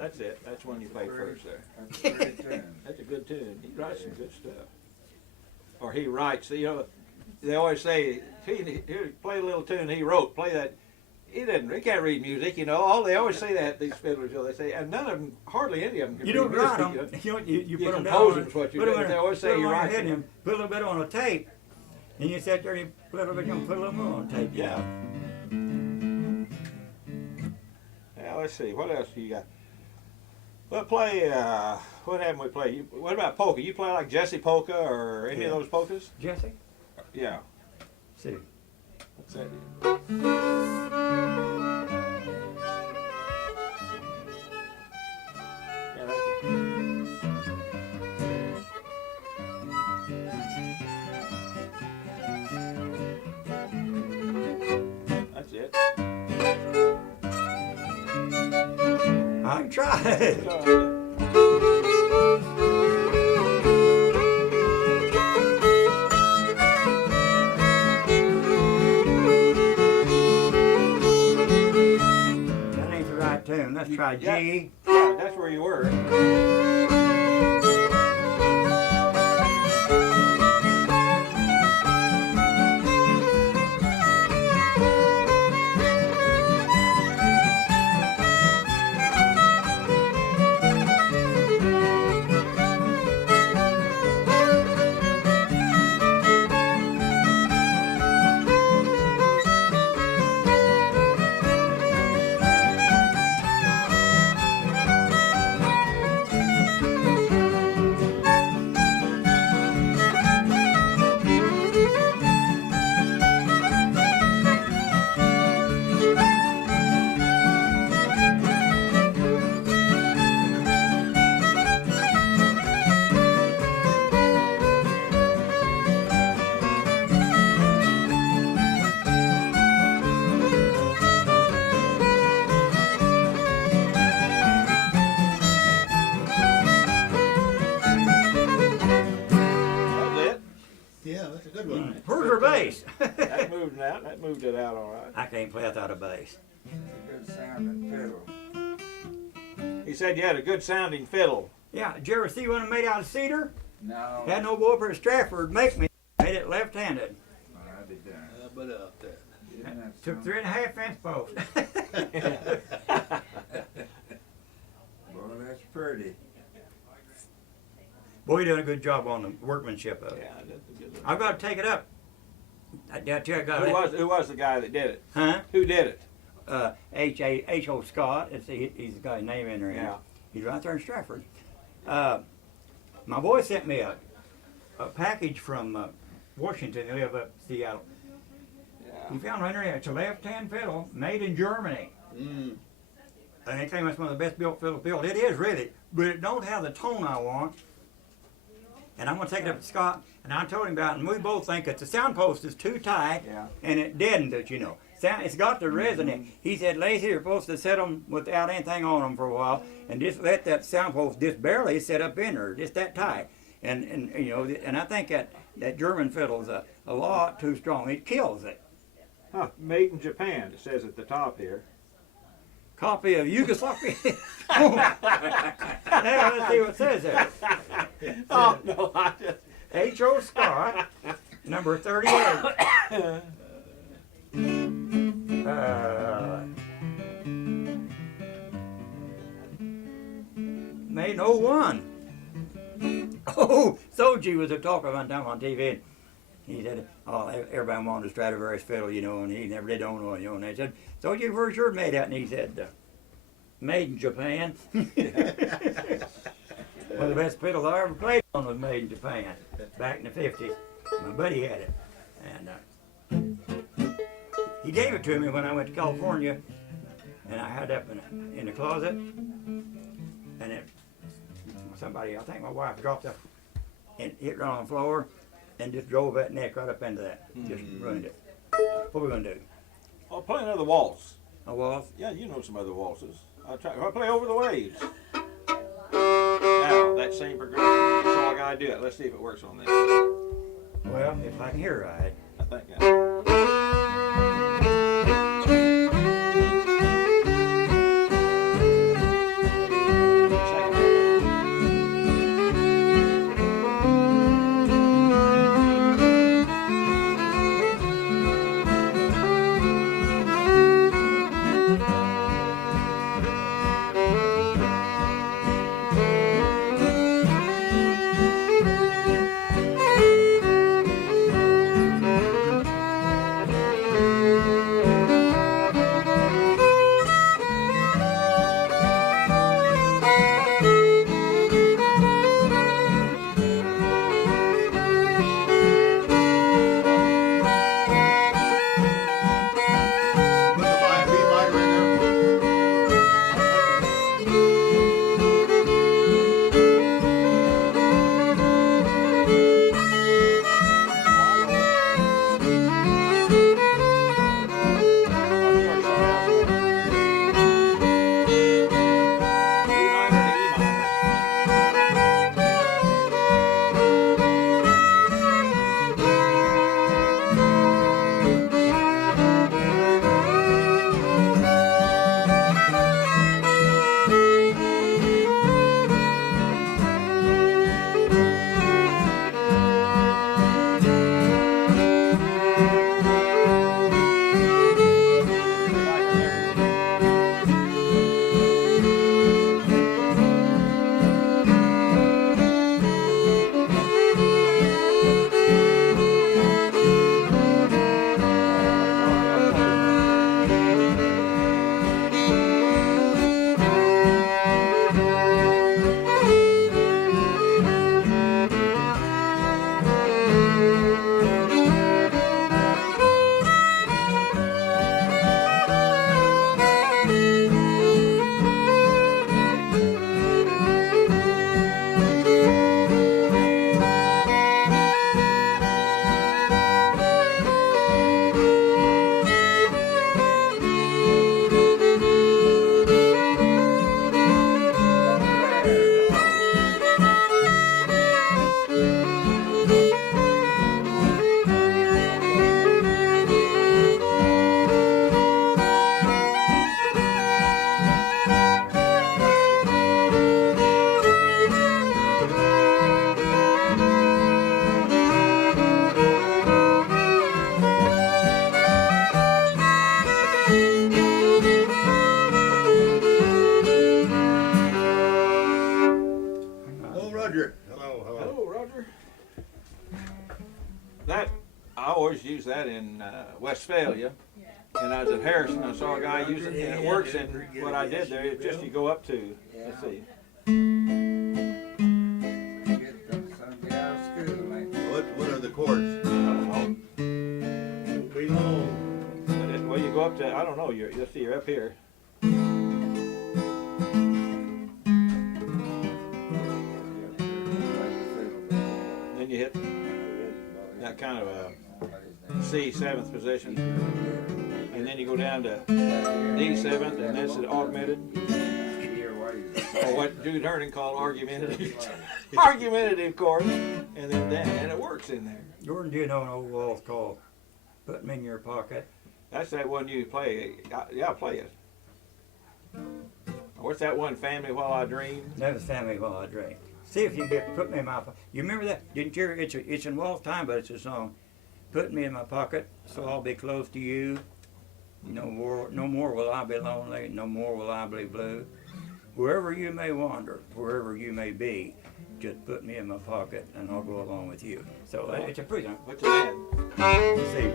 That's it. That's one you play first there. That's a pretty tune. That's a good tune. He writes some good stuff. Or he writes, you know, they always say, he play a little tune he wrote, play that. He can't read music, you know. All they always say that, these fiddlers, you know, they say, and none of them, hardly any of them can You read don't write music. them. You know. You put them compose down. them is what you put do. them in- They always say put them you on your write head them. and put a little bit on a tape. And you sit there and you put a little bit on, put a little more on tape. Yeah. Yeah, let's see. What else do you got? Well, play, what haven't we played? What about polka? You play like Jesse polka or any of those polkas? Jesse? Yeah. See. What's that? Yeah, that's it. That's it. I can try. That ain't the right tune. Let's try G. Yeah, that's where you were. Yeah, that's a good one. Where's her bass? That moved it out. That moved it out all right. I can't play without a bass. It's a good sounding fiddle. He said you had a good sounding fiddle. Yeah, did you ever see one made out of cedar? No. Had no boy for Stratford make me. Made it left-handed. I'll be done. How about up there? Isn't that Took something? 3.5 fence posts. Boy, that's pretty. Boy, you done a good job on the workmanship of it. Yeah, that's a good one. I've got to take it up. I tell you, I got Who was the guy that did it? Huh? Who did it? H.O. Scott. He's got his name in there. Yeah. He's right there in Stratford. My boy sent me a package from Washington. They live up Seattle. He Yeah. found one there. It's a left-hand fiddle made in Germany. Mm. And they claim it's one of the best built fiddles built. It is really, but it don't have the tone I want. And I'm gonna take it up to Scott, and I told him about it, and we both think that the sound post is too tight, Yeah. and it deadened it, you know. Sound, it's got the resonate. He said, Lacey, you're supposed to set them without anything on them for a while, and just let that sound post just barely set up in there, just that tight. And you know, and I think that German fiddle is a lot too strong. It kills it. Huh, made in Japan, it says at the top here. Copy of Yugoslavia. Now let's see what it says there. Oh, no, I just... H.O. Scott, number 38. Made in 01. Oh, Soji was a talker one time on TV. And he said, oh, everybody wanted a Stradivarius fiddle, you know, and he never did own one, you know. And they said, Soji, where's yours made at? And he said, made in Japan. One of the best fiddles I ever played on was made in Japan back in the 50s. My buddy had it. And he gave it to me when I went to California, and I had it up in the closet. And it, somebody, I think my wife, dropped it and hit right on the floor and just drove that neck right up into that. Just ruined it. What are we going to do? I'll play another waltz. A waltz? Yeah, you know some other waltzes. I'll play Over the Waves. Now, that same progression, that's all I gotta do it. Let's see if it works on this. Well, if I can hear right. I think that, I always use that in Westphalia. And I was at Harrison, I saw a guy use it, and it works. And what I did there is just you go up to, let's see. Get out of school, ain't it? What are the chords? I don't know. Won't be long. But well, you go up to, I don't know, you'll see, you're up here. Then you hit that kind of a C, 7th position. And then you go down to D, 7th, and this is augmented. Or what Jude Herndon called argumentative. Argumentative chord. And then that, and it works in there. Jordan, do you know an old waltz called Put 'Em in Your Pocket? That's that one you play. Yeah, play it. What's that one, Family While I Dream? That was Family While I Dream. See if you can get Put Me in My Pocket. You remember that? Didn't you ever? It's in waltz time, but it's a song. Put me in my pocket, so I'll be close to you. No more will I be lonely. No more will I be blue. Wherever you may wander, wherever you may be, just put me in my pocket, and I'll go along with you. So it's a pretty. What's your name? See.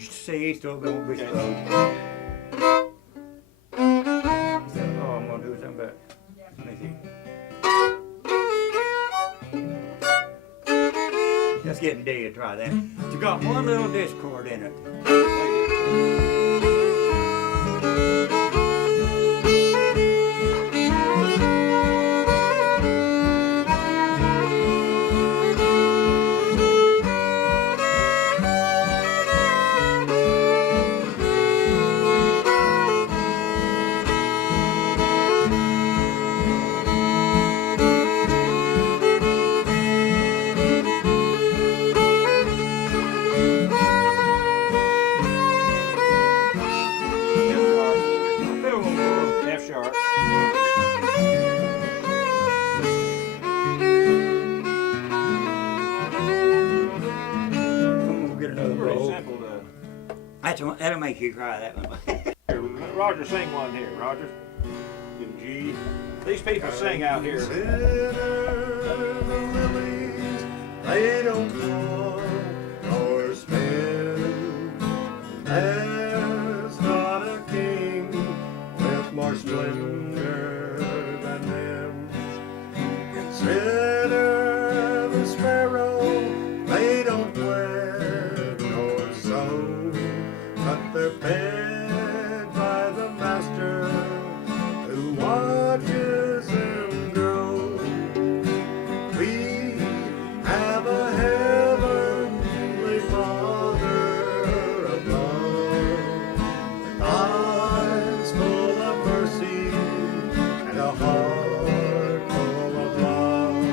C, so it won't be slow. Oh, I'm gonna do something better. Let me see. Just getting D to try that. It's got one little discord in it. That'll make you cry, that one. Here, Roger, sing one here, Roger. In G. These people sing out here. Consider the lilies, they don't fall nor spin. There's not a king with more splendor than them. Consider the sparrow, they don't wed nor sow. But they're fed by the master who watches them grow. We have a heavenly Father above, with eyes full of mercy and a heart full of love.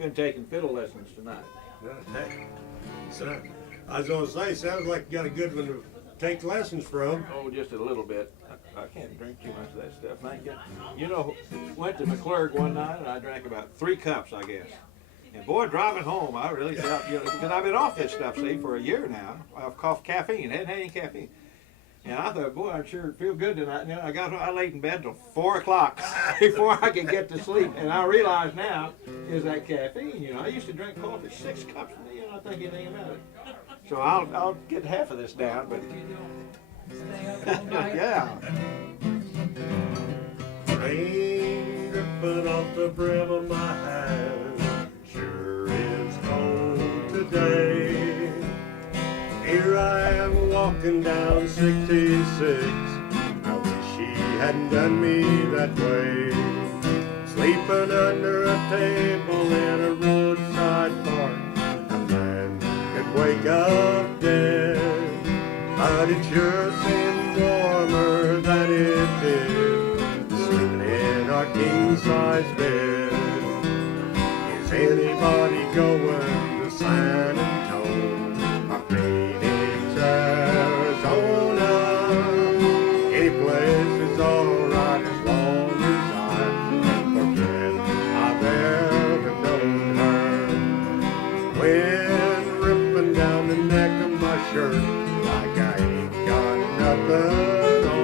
been taking fiddle lessons tonight. Hey, son, I was gonna say, sounds like you got a good one to take lessons from. Oh, just a little bit. I can't drink too much of that stuff. Thank you. You know, went to McClurg one night and I drank about 3 cups, I guess. And boy, driving home, I really felt, you know, because I've been off this stuff, see, for a year now. I've coughed caffeine, hadn't had any caffeine. And I thought, boy, I sure feel good tonight. And then I laid in bed until 4 o'clock before I could get to sleep. And I realize now is that caffeine. You know, I used to drink coffee 6 cups a day and I don't think anything about it. So I'll get half of this down, but yeah. Rain dripping off the brim of my hat, sure is cold today. Here I am walking down 66, I wish she hadn't done me that way. Sleeping under a table in a roadside park, a man could wake up dead, but it sure seemed warmer than it did sleeping in our king-size bed. Is anybody going to San Antonio or Phoenix, Arizona? Any place is alright as long as I can forget I've ever known her. Wind ripping down the neck of my shirt like I ain't got nothing on.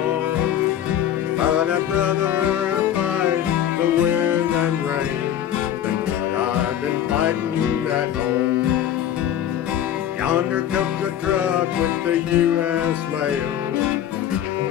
But I'd rather fight the wind and rain than what I've been fighting at home. Yonder comes a truck with the U.S. mail,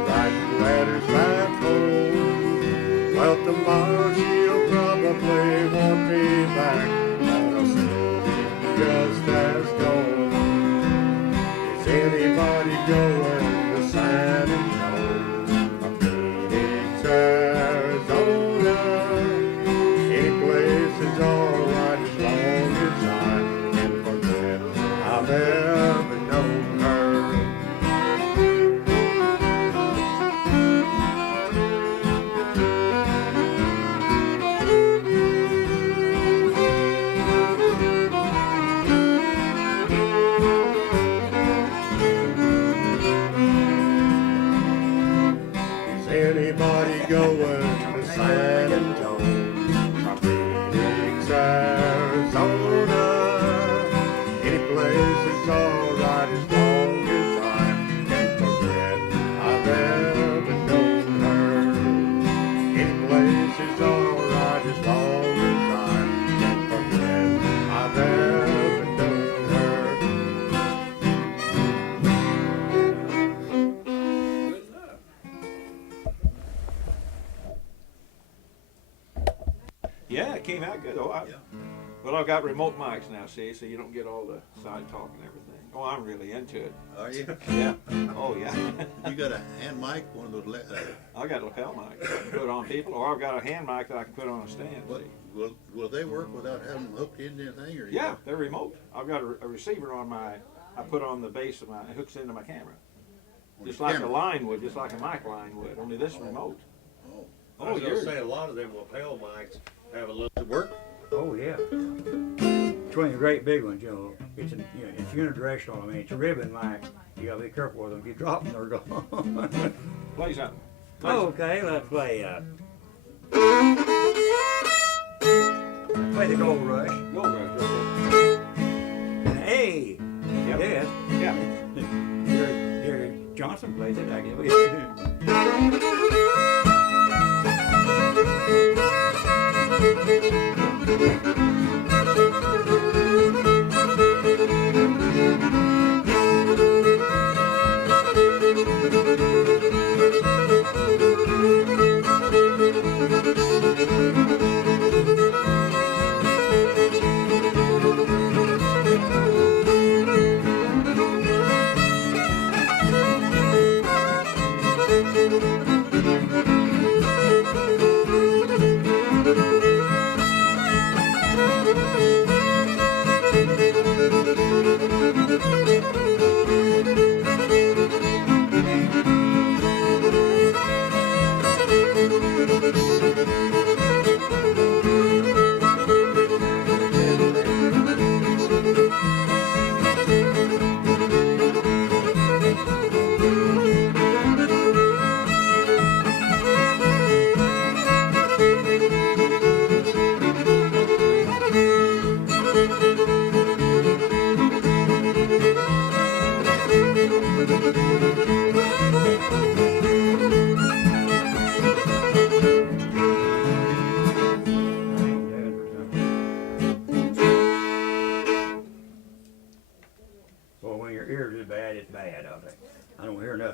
writing letters back home. Well, tomorrow she'll probably want me back, but I'll still be just as gone. Is anybody going to San Antonio or Phoenix, Arizona? Any place is alright as long as I can forget I've ever known her. Is anybody going to San Antonio or Phoenix, Arizona? Any place is alright as long as I can forget I've ever known her. Any place is alright as long as I can forget I've ever known her. Yeah, it came out good. Well, I've got remote mics now, see, so you don't get all the side talk and everything. Oh, I'm really into it. Are you? Yeah. Oh, yeah. You got a hand mic, one of those. I got a lapel mic I can put on people, or I've got a hand mic that I can put on a stand. What, See. will they work without having them hooked into anything, or? Yeah, they're remote. I've got a receiver on I put on the base of it hooks into my camera. Just like a line would, just like a mic line would, only this is remote. Oh. I was gonna say a lot of them lapel mics have a little work. Oh, yeah. It's one of the great big ones, you know. It's it's unidirectional. I mean, it's a ribbon mic. You gotta be careful with them. If you drop them, they're gone. Play something. Okay, let's play. Play the Gold Rush. Go, Rush. Hey, Yep. yes. Yeah. Jerry Johnson plays it, I guess.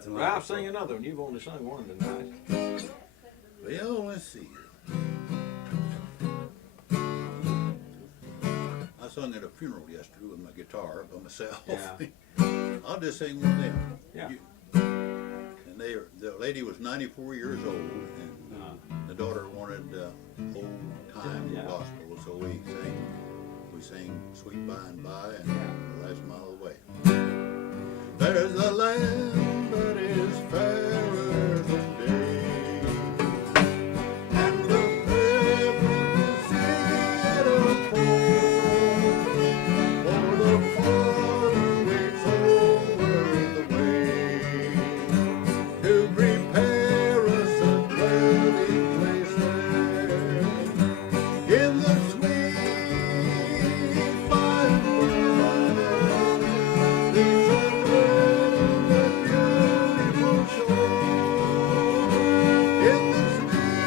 nothing like Well, I'll it. sing another one. You've only sung one tonight. Well, let's see here. I sung at a funeral yesterday with my guitar by myself. Yeah. I'll just sing one of them. Yeah. And the lady was 94 years old, and the daughter wanted old time Yeah. gospel, so we sang Sweet By and By and The Last Mile of the Way. There's a land that is fairer than day, and the heaven singing a praise for the Father waits over the way to prepare us a dwelling place there in the sweet by and by. We shall dwell on that beautiful shore in the sweet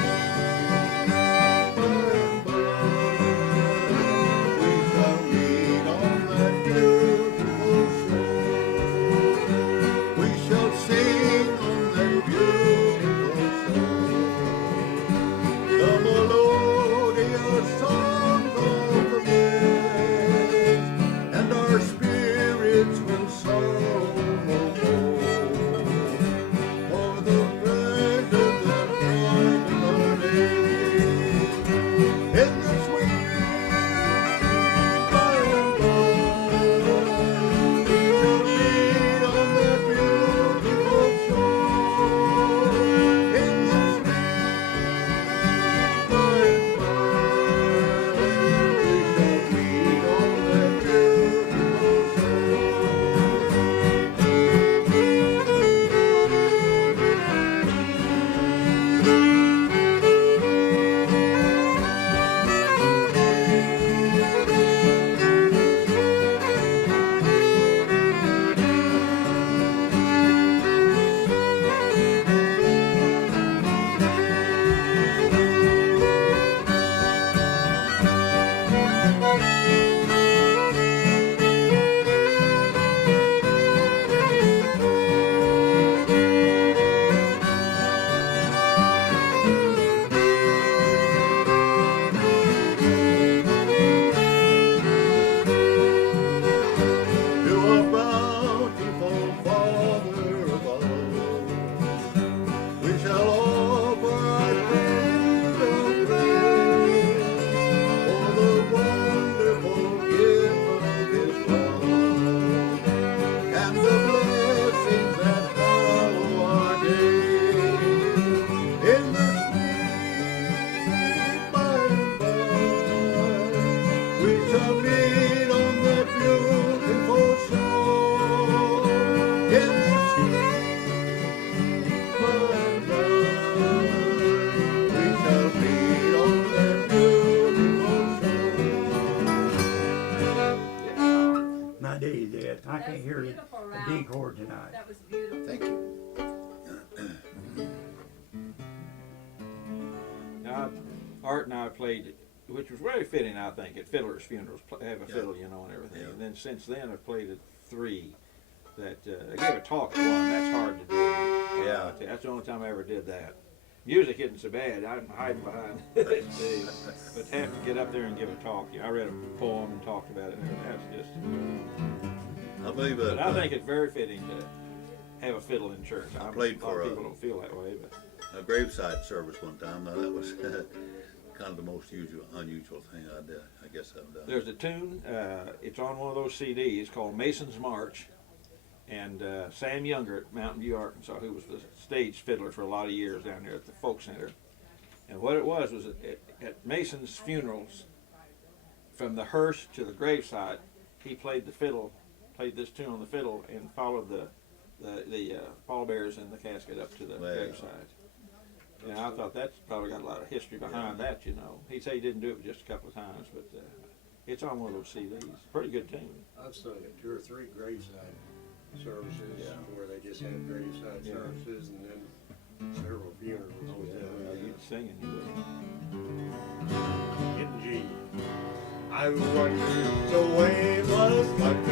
by and by. We shall meet on that beautiful shore. We shall sing on that beautiful shore the melodious songs of the blessed, and our spirits will sorrow no more. For the present and bright of our day in the sweet by and by, we shall meet on that beautiful shore in the sweet by and by. We shall meet on that beautiful to a bountiful Father above, we shall offer our gift of praise for the wonderful gift of His love and the blessings that hallow our days in the sweet by and by. We shall meet on that beautiful shore in the sweet by and by. We shall meet on that beautiful shore. My day's dead. I can't hear the Beautiful, D Ralph. chord tonight. That was beautiful. Thank you. Now, Art and I played, which was very fitting, I think, at fiddlers' funerals, have a Yeah. fiddle, you know, and everything. Yeah. And then since then, I've played at 3. That I gave a talk at one. That's hard to do. Yeah. That's the only time I ever did that. Music isn't so bad. I'm hiding behind it. But to have to get up there and give a talk, I read a poem and talked about it. And that's just. I believe But that I think it's very fitting to have a fiddle in church. I played a lot for of a- people don't feel that way, but. a graveside service one time. Now that was kind of the most unusual thing I guess I've done. There's a tune, it's on one of those CDs called Mason's March, and Sam Younger at Mountain View, Arkansas, who was the stage fiddler for a lot of years down there at the Folk Center. And what it was at Mason's funerals, from the hearse to the graveside, he played the fiddle, played this tune on the fiddle, and followed the pallbearers in the casket up to the Wow. graveside. And I thought that's probably got a lot of history behind that, you know. He said he didn't do it just a couple of times, but it's on one of those CDs. Pretty good tune. I've sung at 2 or 3 graveside services where they just had graveside Yeah. services and then several funerals. You'd sing it. In G. I wonder the way it was like